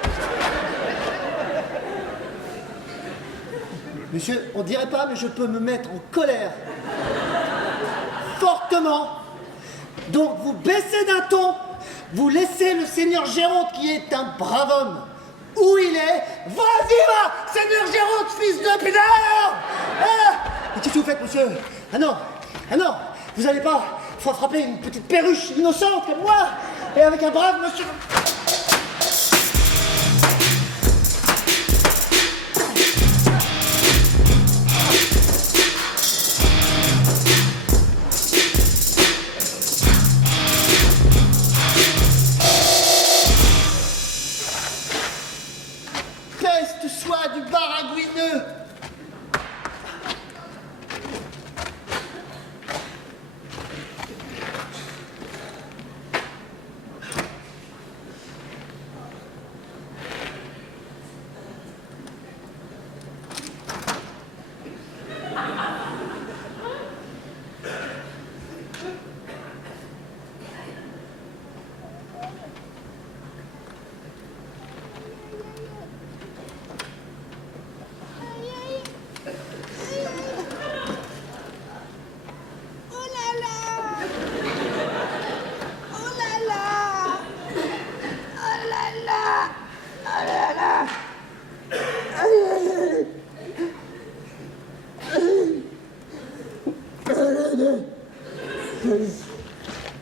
Monsieur, on dirait pas, mais je peux me mettre en colère. Fortement. Donc vous baissez d'un ton, vous laissez le seigneur Géronte, qui est un brave homme, où il est. Vas-y, va, seigneur Géronte, fils de putain. Et qu'est-ce que vous faites, monsieur? Ah non, vous allez pas frapper une petite perruche innocente comme moi, et avec un brave monsieur... Peste soit du baragouineux.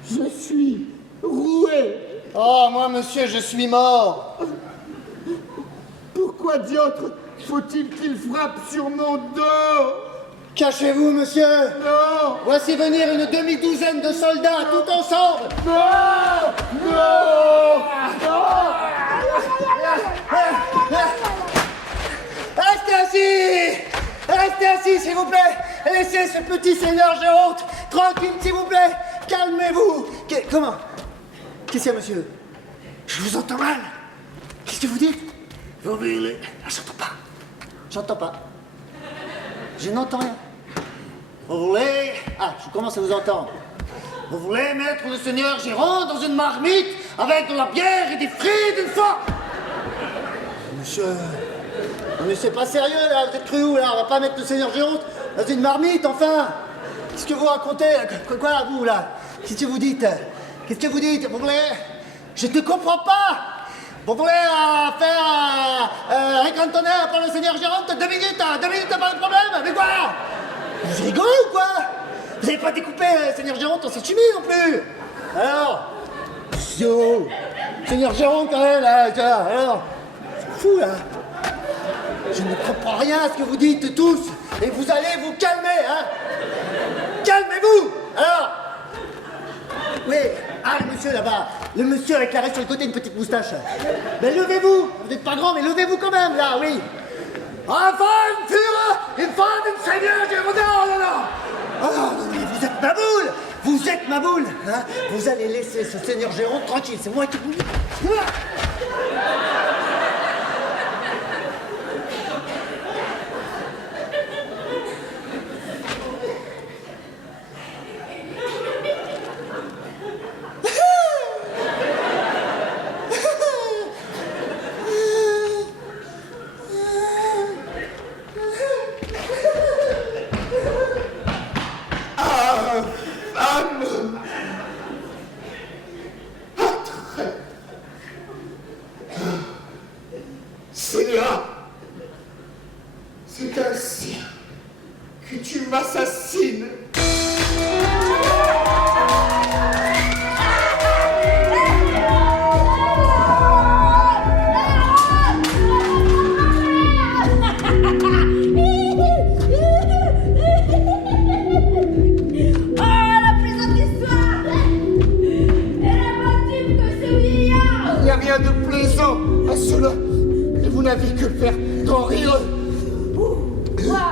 Je suis roué. Oh, moi, monsieur, je suis mort. Pourquoi diantre faut-il qu'il frappe sur mon dos? Cachez-vous, monsieur. Non. Voici venir une demi-douzaine de soldats, tout ensemble. Non. Non. Restez assis. Restez assis, s'il vous plaît. Et laissez ce petit seigneur Géronte tranquille, s'il vous plaît. Calmez-vous. Comment? Qu'est-ce qu'il y a, monsieur? Je vous entends mal. Qu'est-ce que vous dites? Vous voulez... J'entends pas. J'entends pas. Je n'entends rien. Vous voulez... Ah, je commence à vous entendre. Vous voulez mettre le seigneur Géronte dans une marmite avec de la bière et des frites une fois? Monsieur... Mais c'est pas sérieux, là. Vous êtes cru où, là? On va pas mettre le seigneur Géronte dans une marmite, enfin. Qu'est-ce que vous racontez? Quoi, vous, là? Qu'est-ce que vous dites? Qu'est-ce que vous dites? Vous voulez... Je te comprends pas. Vous voulez faire récantonner par le seigneur Géronte 2 minutes? 2 minutes, pas de problème? Mais quoi? Vous rigolez ou quoi? Vous avez pas découpé le seigneur Géronte en sashimi non plus? Alors? Yo, seigneur Géronte, quand même, là, alors? C'est fou, là. Je ne comprends rien à ce que vous dites tous. Et vous allez vous calmer, hein? Calmez-vous! Alors? Oui, ah, le monsieur là-bas. Le monsieur avec la reste sur le côté, une petite moustache. Mais levez-vous! Vous n'êtes pas grand, mais levez-vous quand même, là, oui! Enfin, une Führer! Une femme, une seigneur, j'ai... Non, non, non! Oh, non, mais vous êtes ma boule! Vous êtes ma boule, hein? Vous allez laisser ce seigneur Géronte tranquille, c'est moi qui vous dis. C'est là, c'est ainsi que tu m'assassines. Il n'y a rien de plaisant à cela. Et vous n'avez que faire d'en rire. Quoi?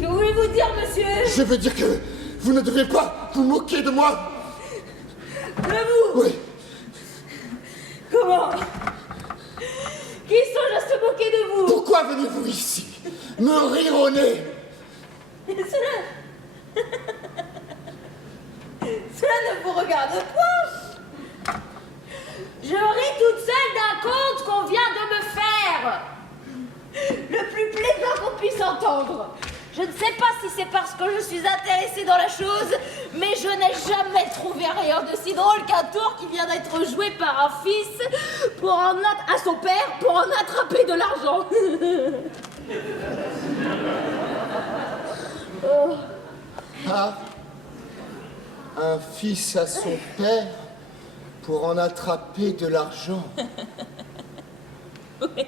Que voulez-vous dire, monsieur? Je veux dire que vous ne devez pas vous moquer de moi. De vous? Oui. Comment? Qui songe à se moquer de vous? Pourquoi venez-vous ici me rire au nez? Cela... Cela ne vous regarde pas. Je ris toute seule d'un conte qu'on vient de me faire. Le plus plaisant qu'on puisse entendre. Je ne sais pas si c'est parce que je suis intéressée dans la chose, mais je n'ai jamais trouvé rien de si drôle qu'un tour qui vient d'être joué par un fils à son père pour en attraper de l'argent. Oh. Ah, un fils à son père pour en attraper de l'argent. Oui.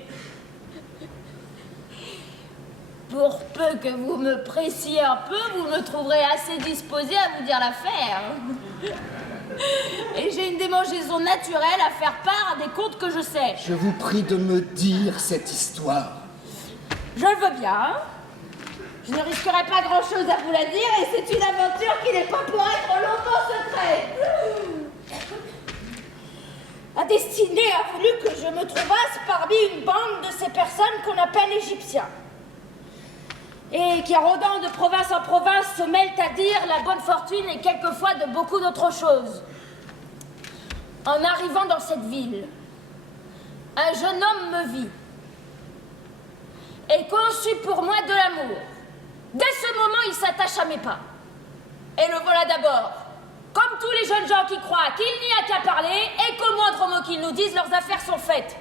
Pour peu que vous me pressiez un peu, vous me trouverez assez disposé à vous dire l'affaire. Et j'ai une démangeaison naturelle à faire part à des contes que je sais. Je vous prie de me dire cette histoire. Je le veux bien. Je ne risquerai pas grand-chose à vous la dire et c'est une aventure qui n'est pas pour être longtemps secrète. La destinée a voulu que je me trouvasse parmi une bande de ces personnes qu'on appelle égyptiens. Et qui, rôdant de province en province, se mêlent à dire la bonne fortune et quelquefois de beaucoup d'autres choses. En arrivant dans cette ville, un jeune homme me vit et conçut pour moi de l'amour. Dès ce moment, il s'attache à mes pas. Et le voilà d'abord, comme tous les jeunes gens qui croient qu'il n'y a qu'à parler et qu'au moindre mot qu'ils nous disent, leurs affaires sont faites.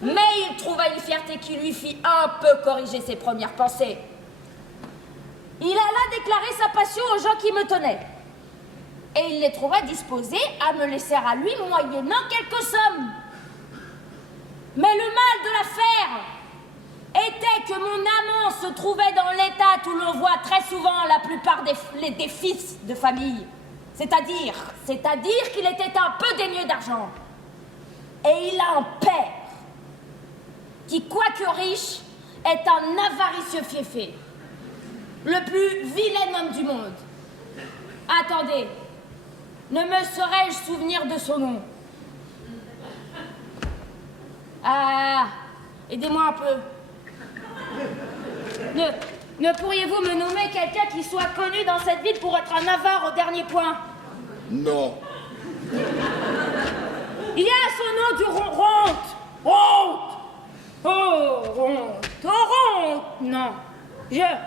Mais il trouva une fierté qui lui fit un peu corriger ses premières pensées. Il alla déclarer sa passion aux gens qui me tenaient. Et il les trouva disposés à me laisser à lui moyennant quelques sommes. Mais le mal de l'affaire était que mon amant se trouvait dans l'état où l'on voit très souvent la plupart des fils de famille. C'est-à-dire qu'il était un peu dénué d'argent. Et il a un père qui, quoique riche, est un avaricieux fiefé. Le plus vilain homme du monde. Attendez, ne me saurais-je souvenir de son nom? Ah, aidez-moi un peu. Ne pourriez-vous me nommer quelqu'un qui soit connu dans cette ville pour être un avare au dernier point? Non. Il y a son nom du Ronte. Ronte. Oh, Ronte. Oh, Ronte. Non. Géronte.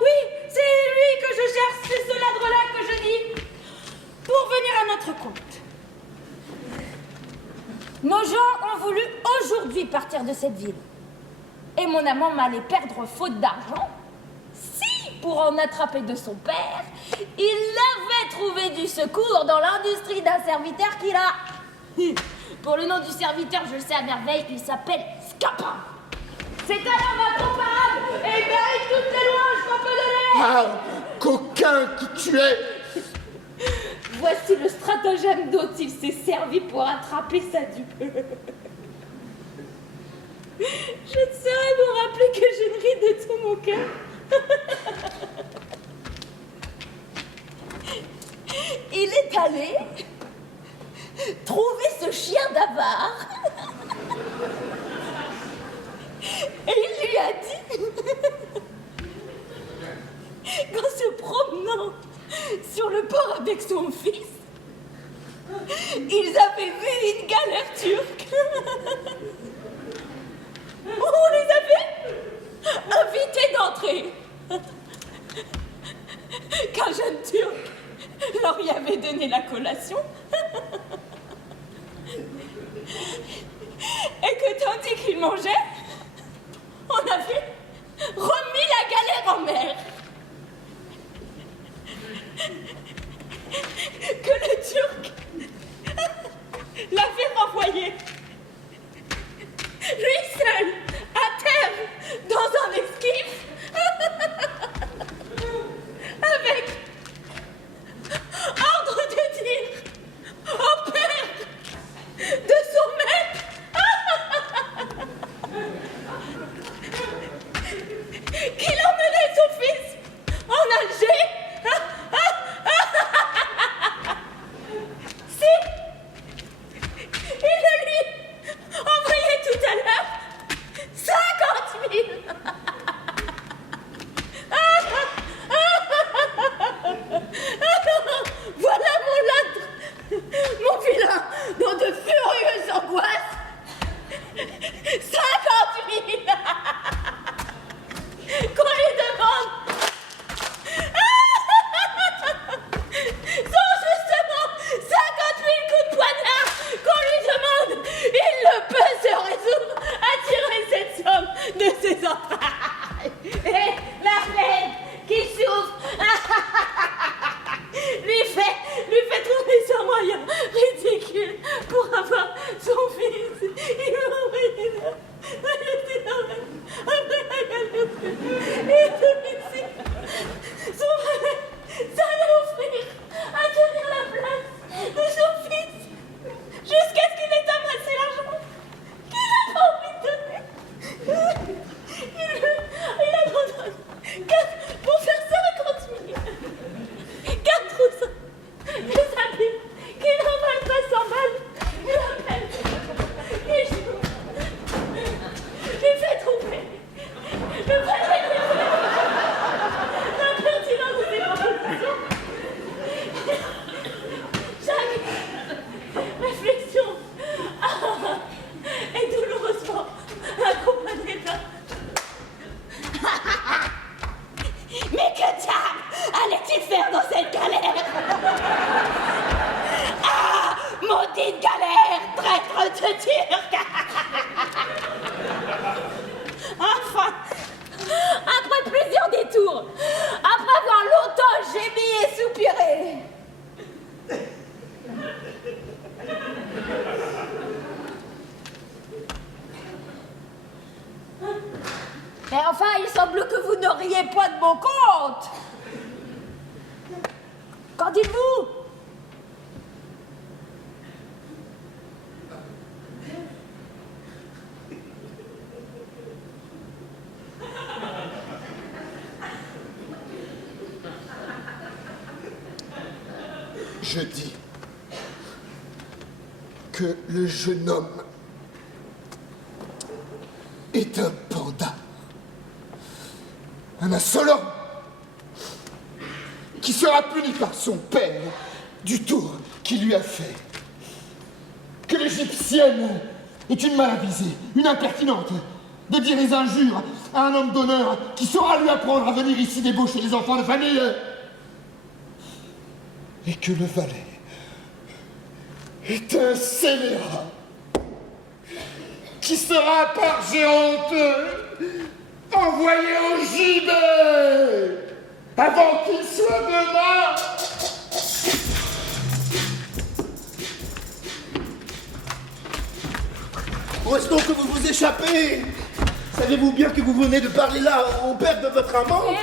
Oui, c'est lui que je cherche, c'est ce ladre-là que je dis. Pour venir à notre compte. Nos gens ont voulu aujourd'hui partir de cette ville. Et mon amant m'allait perdre faute d'argent. Si, pour en attraper de son père, il avait trouvé du secours dans l'industrie d'un serviteur qu'il a. Pour le nom du serviteur, je le sais à merveille, il s'appelle Scapin. C'est un homme incomparable et il mérite toutes les louanges qu'on peut donner. Ah, coquin que tu es! Voici le stratagème dont il s'est servi pour attraper sa dupe. Je ne saurais me rappeler que je ris de tout mon cœur. Il est allé trouver ce chien d'avare et il lui a dit qu'en se promenant sur le port avec son fils, ils avaient vu une galère turque où on les avait invités d'entrer. Qu'un jeune turc leur y avait donné la collation et que tandis qu'ils mangeaient, on avait remis la galère en mer. Que le Turc l'avait renvoyé, lui seul, à terre, dans un esquif, avec ordre de dire au père de son maître qu'il emmenait son fils en Alger. Il le lui envoyait tout à l'heure 50 000. Voilà mon ladre, mon vilain, dans de furieuses angoisses. 50 000 qu'on lui demande. Sont justement 50 000 coups de poignard qu'on lui demande. Il ne peut se résoudre à tirer cette somme de ses entrailles. Et la peine qu'il souffre lui fait trouver ce moyen ridicule pour avoir son fils. Il m'a envoyé là. Après la galère, et domicile. Son frère s'allait offrir à tenir la place de son fils jusqu'à ce qu'il ait amassé l'argent qu'il n'a pas envie de donner. Il abandonne pour faire 50 000. 4 oursins, des habits qu'il emballerait 100 balles, il appelle, il joue, il fait trouver le palais l'impertinence de ses propositions. Chaque réflexion est douloureusement accompagnée d'un mais que diable allait-il faire dans cette galère? Ah, maudite galère, traître de Turc! Enfin, après plusieurs détours, après avoir longtemps gémi et soupiré, mais enfin, il semble que vous n'auriez pas de mon compte. Qu'en dites-vous? Je dis que le jeune homme est un panda, un insolent, qui sera puni par son père du tour qu'il lui a fait. Que l'égyptienne est une mal avisée, une impertinente, de dire des injures à un homme d'honneur qui saura lui apprendre à venir ici débaucher les enfants de famille. Et que le valet est un scélérat qui sera par géante envoyé au gibet avant qu'il soit demain. Où est-ce donc que vous vous échappez? Savez-vous bien que vous venez de parler là au père de votre amant? Eh oui,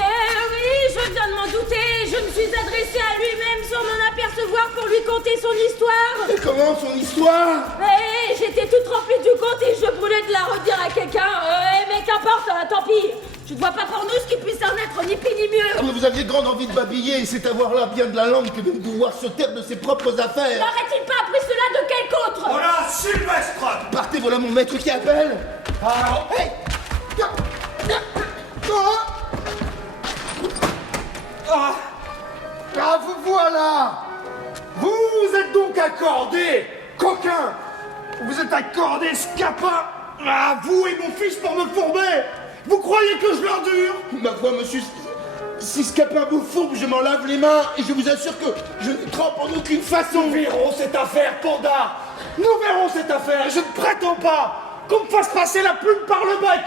je viens de m'en douter. Je me suis adressée à lui-même sans m'en apercevoir pour lui conter son histoire. Et comment son histoire? J'étais toute remplie du compte et je brûlais de la redire à quelqu'un. Mais qu'importe, tant pis. Je ne vois pas pour nous ce qui puisse en être, ni pis ni mieux. Ah, mais vous aviez grande envie de babiller, et c'est avoir là bien de la langue que de pouvoir se taire de ses propres affaires. N'aurait-il pas appris cela de quelque autre? Voilà, Sylvestre! Partez, voilà mon maître qui appelle. Ah, Hey! Ah, vous voilà! Vous êtes donc accordé, coquin! Vous êtes accordé, scapin! Ah, vous et mon fils pour me fourber! Vous croyez que je l'endure? Ma foi, monsieur, si ce capin vous fourbe, je m'en lave les mains, et je vous assure que je ne trempe en aucune façon. Nous verrons cette affaire, Panda! Nous verrons cette affaire, et je ne prétends pas qu'on me fasse passer la plume par le bec!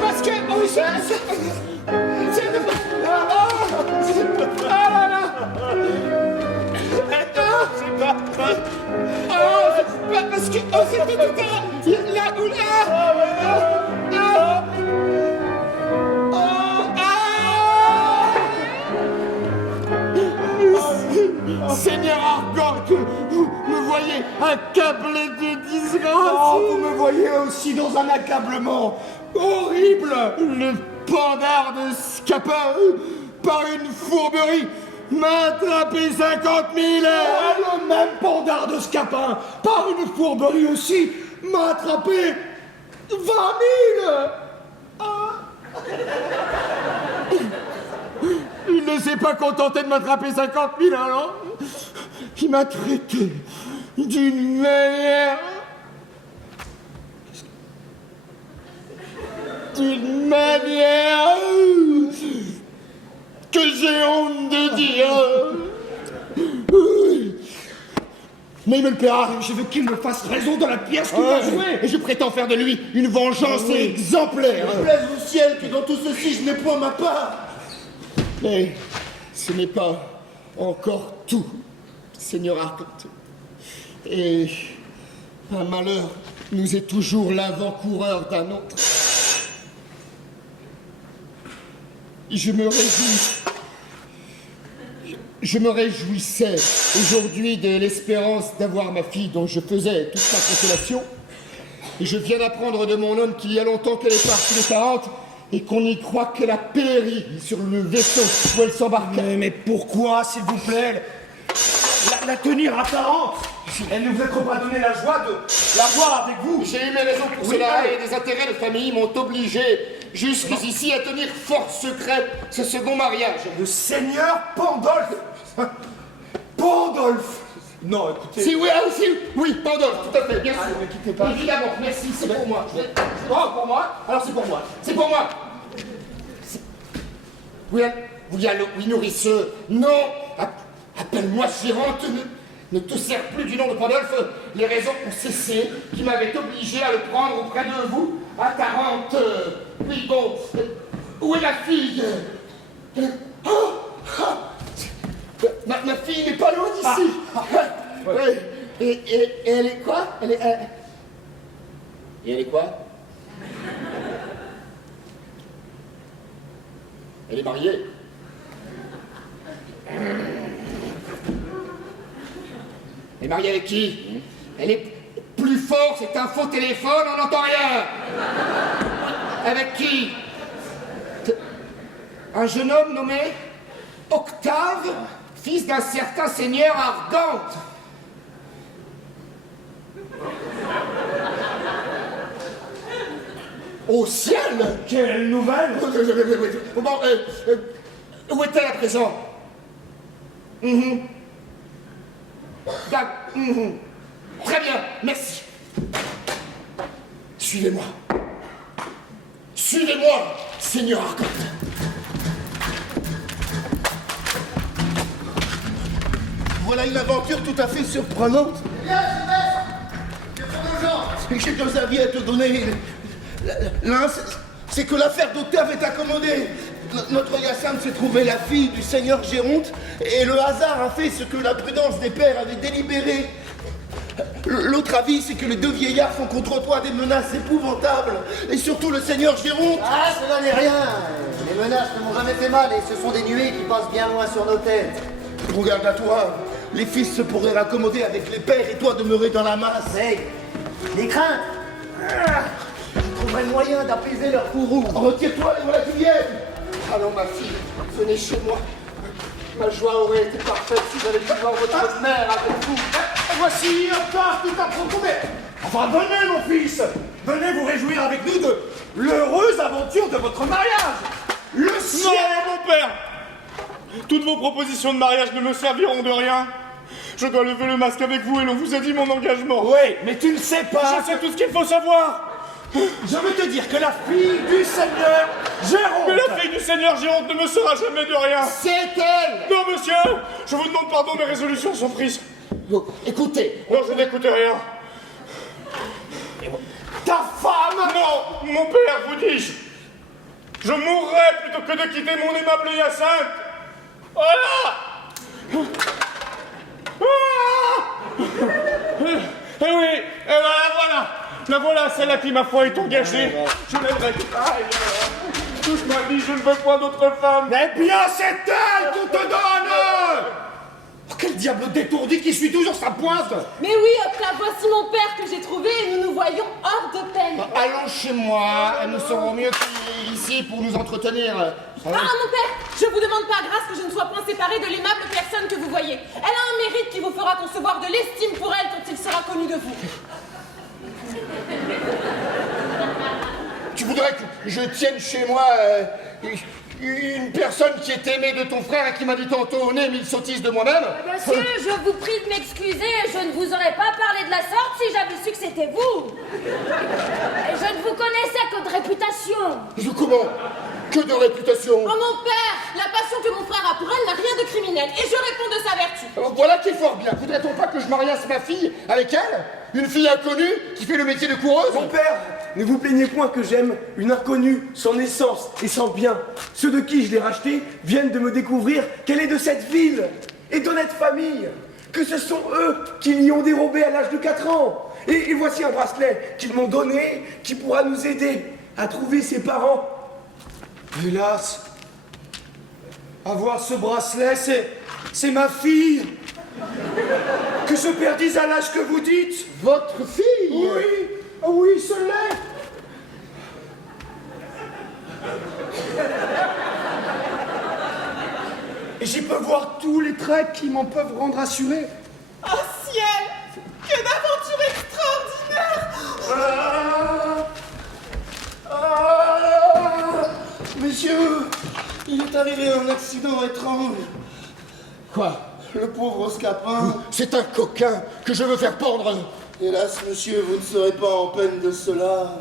Parce que... Parce que... Oh, c'était tout à là où Seigneur Argant, vous me voyez accablé de disgrâce. Oh, vous me voyez aussi dans un accablement horrible. Le pandard de Scapin, par une fourberie, m'a attrapé 50 000. Ah, le même pandard de Scapin, par une fourberie aussi, m'a attrapé 20 000. Ah. Il ne s'est pas contenté de m'attraper 50 000, alors il m'a traité d'une manière... D'une manière... que j'ai honte de dire. Mais il me le paiera. Je veux qu'il me fasse raison dans la pièce qu'il va jouer. Et je prétends faire de lui une vengeance exemplaire. Plaise au ciel que dans tout ceci, je n'ai point ma part. Mais ce n'est pas encore tout, Seigneur Argant. Et un malheur nous est toujours l'avant-coureur d'un autre. Je me réjouissais aujourd'hui de l'espérance d'avoir ma fille dont je faisais toute ma consolation. Et je viens d'apprendre de mon homme qu'il y a longtemps qu'elle est partie de Tarente et qu'on y croit qu'elle a péri sur le vaisseau où elle s'embarquait. Mais pourquoi, s'il vous plaît, la tenir à Tarente? Elle ne vous a trop pas donné la joie de la voir avec vous. J'ai eu mes raisons pour cela et des intérêts de famille m'ont obligé jusqu'ici à tenir fort secret ce second mariage. Le seigneur Pandolfe. Pandolfe. Non, écoutez... Si, oui, oui, Pandolfe, tout à fait, bien sûr. Ne quittez pas. Évidemment, merci, c'est pour moi. Oh, pour moi? Alors c'est pour moi. C'est pour moi. Oui, nourrisseux. Non, appelle-moi Gérante. Ne te sers plus du nom de Pandolfe. Les raisons ont cessé qui m'avaient obligé à le prendre auprès de vous à Tarente. Oui, bon. Où est ma fille? Ma fille n'est pas loin d'ici. Et elle est quoi? Et elle est quoi? Elle est mariée. Elle est mariée avec qui? Elle est plus fort, c'est un faux téléphone, on n'entend rien. Avec qui? Un jeune homme nommé Octave, fils d'un certain seigneur Argant. Au ciel! Quelle nouvelle! Bon, où est-elle à présent? Très bien, merci. Suivez-moi. Suivez-moi, Seigneur Argant. Voilà une aventure tout à fait surprenante. Bien, Sylvestre! Que font nos gens? J'ai deux avis à te donner. L'un, c'est que l'affaire d'Octave est accommodée. Notre Hyacinthe s'est trouvé la fille du seigneur Géronte, et le hasard a fait ce que la prudence des pères avait délibéré. L'autre avis, c'est que les deux vieillards font contre toi des menaces épouvantables. Et surtout le seigneur Géronte. Ah, cela n'est rien. Les menaces ne m'ont jamais fait mal et ce sont des nuées qui passent bien loin sur nos têtes. Regarde à toi. Les fils se pourraient raccommoder avec les pères et toi demeurer dans la masse. Hey, les craintes. Je trouverai le moyen d'apaiser leur courroux. Retire-toi, les voilà qui viennent. Allons, ma fille, venez chez moi. Ma joie aurait été parfaite si j'avais pu voir votre mère avec vous. Voici un part tout à propos. Enfin, venez, mon fils. Venez vous réjouir avec nous de l'heureuse aventure de votre mariage. Le ciel. Non, mon père! Toutes vos propositions de mariage ne me serviront de rien. Je dois lever le masque avec vous et l'on vous a dit mon engagement. Oui, mais tu ne sais pas. Je sais tout ce qu'il faut savoir. Je veux te dire que la fille du Seigneur Géronte. Mais la fille du Seigneur Géronte ne me sera jamais de rien. C'est elle. Non, monsieur, je vous demande pardon, mes résolutions sont prises. Écoutez, Non, je n'écoute rien. Ta femme. Non, mon père, vous dis-je. Je mourrai plutôt que de quitter mon aimable Hyacinthe. Voilà. Eh oui, et voilà. La voilà, celle à qui ma foi est engagée. Je l'aimerai. Toute ma vie, je ne veux point d'autre femme. Eh bien, c'est elle qu'on te donne. Oh, quel diable détourdi qui suit toujours sa pointe. Mais oui, Octave, voici mon père que j'ai trouvé et nous nous voyons hors de peine. allons chez moi. Nous serons mieux qu'ici pour nous entretenir. Ah, mon père, je vous demande par grâce que je ne sois point séparée de l'aimable personne que vous voyez. Elle a un mérite qui vous fera concevoir de l'estime pour elle quand il sera connu de vous. Tu voudrais que je tienne chez moi une personne qui est aimée de ton frère et qui m'a dit tantôt au nez mille sottises de moi-même? Monsieur, je vous prie de m'excuser, je ne vous aurais pas parlé de la sorte si j'avais su que c'était vous. Et je ne vous connaissais que de réputation. Comment? Que de réputation? Oh mon père, la passion que mon frère a pour elle n'a rien de criminel et je réponds de sa vertu. Voilà qui est fort bien. Voudrait-on pas que je mariasse ma fille avec elle? Une fille inconnue qui fait le métier de coureuse? Mon père, ne vous plaignez point que j'aime une inconnue sans naissance et sans bien. Ceux de qui je l'ai racheté viennent de me découvrir qu'elle est de cette ville et d'honnête famille, que ce sont eux qui l'y ont dérobée à l'âge de 4 ans. Et voici un bracelet qu'ils m'ont donné qui pourra nous aider à trouver ses parents. Hélas, avoir ce bracelet, c'est ma fille. Que je perdise à l'âge que vous dites. Votre fille? Oui, oui, ce l'est. Et j'y peux voir tous les traits qui m'en peuvent rendre assuré. Oh ciel, que d'aventure extraordinaire! Messieurs, il est arrivé un accident étrange. Quoi? Le pauvre Scapin. C'est un coquin que je veux faire pendre. Hélas, monsieur, vous ne serez pas en peine de cela.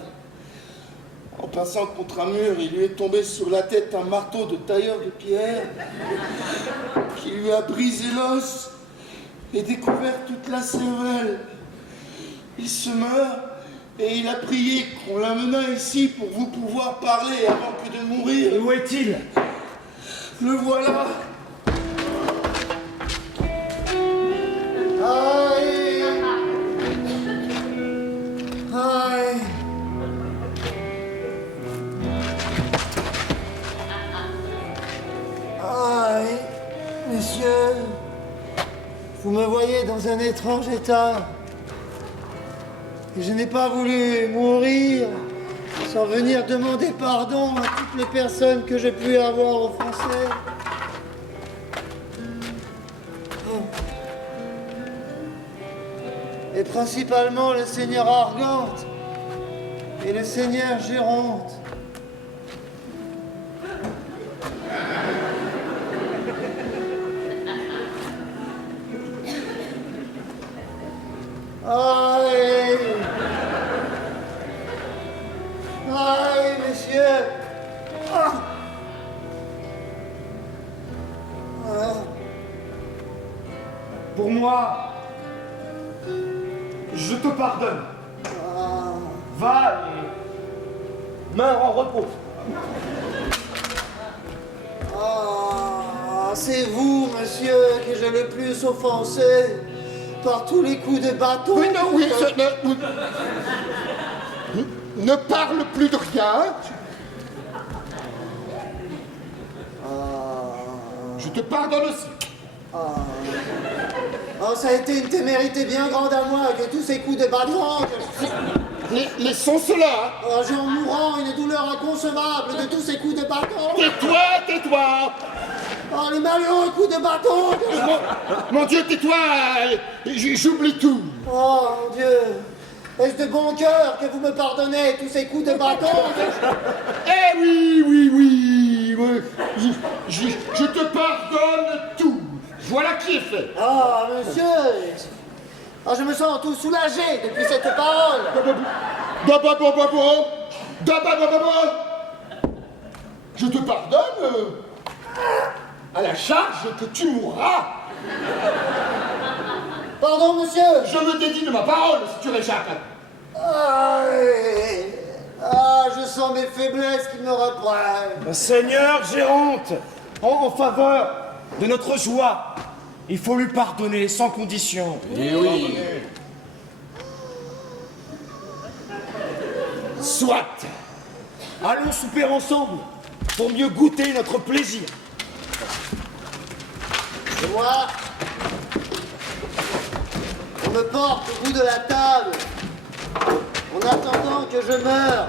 En passant contre un mur, il lui est tombé sur la tête un marteau de tailleur de pierre qui lui a brisé l'os et découvert toute la cervelle. Il se meurt et il a prié qu'on l'amena ici pour vous pouvoir parler avant que de mourir. Où est-il? Le voilà. Aïe. Aïe. Aïe. Messieurs, vous me voyez dans un étrange état. Et je n'ai pas voulu mourir sans venir demander pardon à toutes les personnes que j'ai pu avoir offensées. Et principalement le seigneur Argante et le seigneur Géronte. Aïe! Aïe, messieurs! Ah. Ah. Pour moi, je te pardonne. Va et meurs en repos. Ah, c'est vous, monsieur, que j'ai le plus offensé. par tous les coups de bâton. Oui, non, oui, ne parle plus de rien. Je te pardonne aussi. Oh, ça a été une témérité bien grande à moi que tous ces coups de bâton. Laissons cela. Oh, j'ai en mourant une douleur inconcevable de tous ces coups de bâton. Tais-toi, tais-toi. Oh, les malheureux coups de bâton. Mon Dieu, tais-toi. J'oublie tout. Oh, mon Dieu. Est-ce de bon cœur que vous me pardonnez tous ces coups de bâton? Eh oui. Je te pardonne tout. Voilà qui est fait. Ah, monsieur. Ah, je me sens tout soulagé depuis cette parole. Je te pardonne à la charge que tu mourras. Pardon, monsieur. Je me dédie de ma parole si tu réchappes. Je sens mes faiblesses qui me reprennent. Seigneur Géronte, en faveur de notre joie, il faut lui pardonner sans condition. Eh oui. Soit. Allons souper ensemble pour mieux goûter notre plaisir. Et moi, on me porte au bout de la table en attendant que je meure.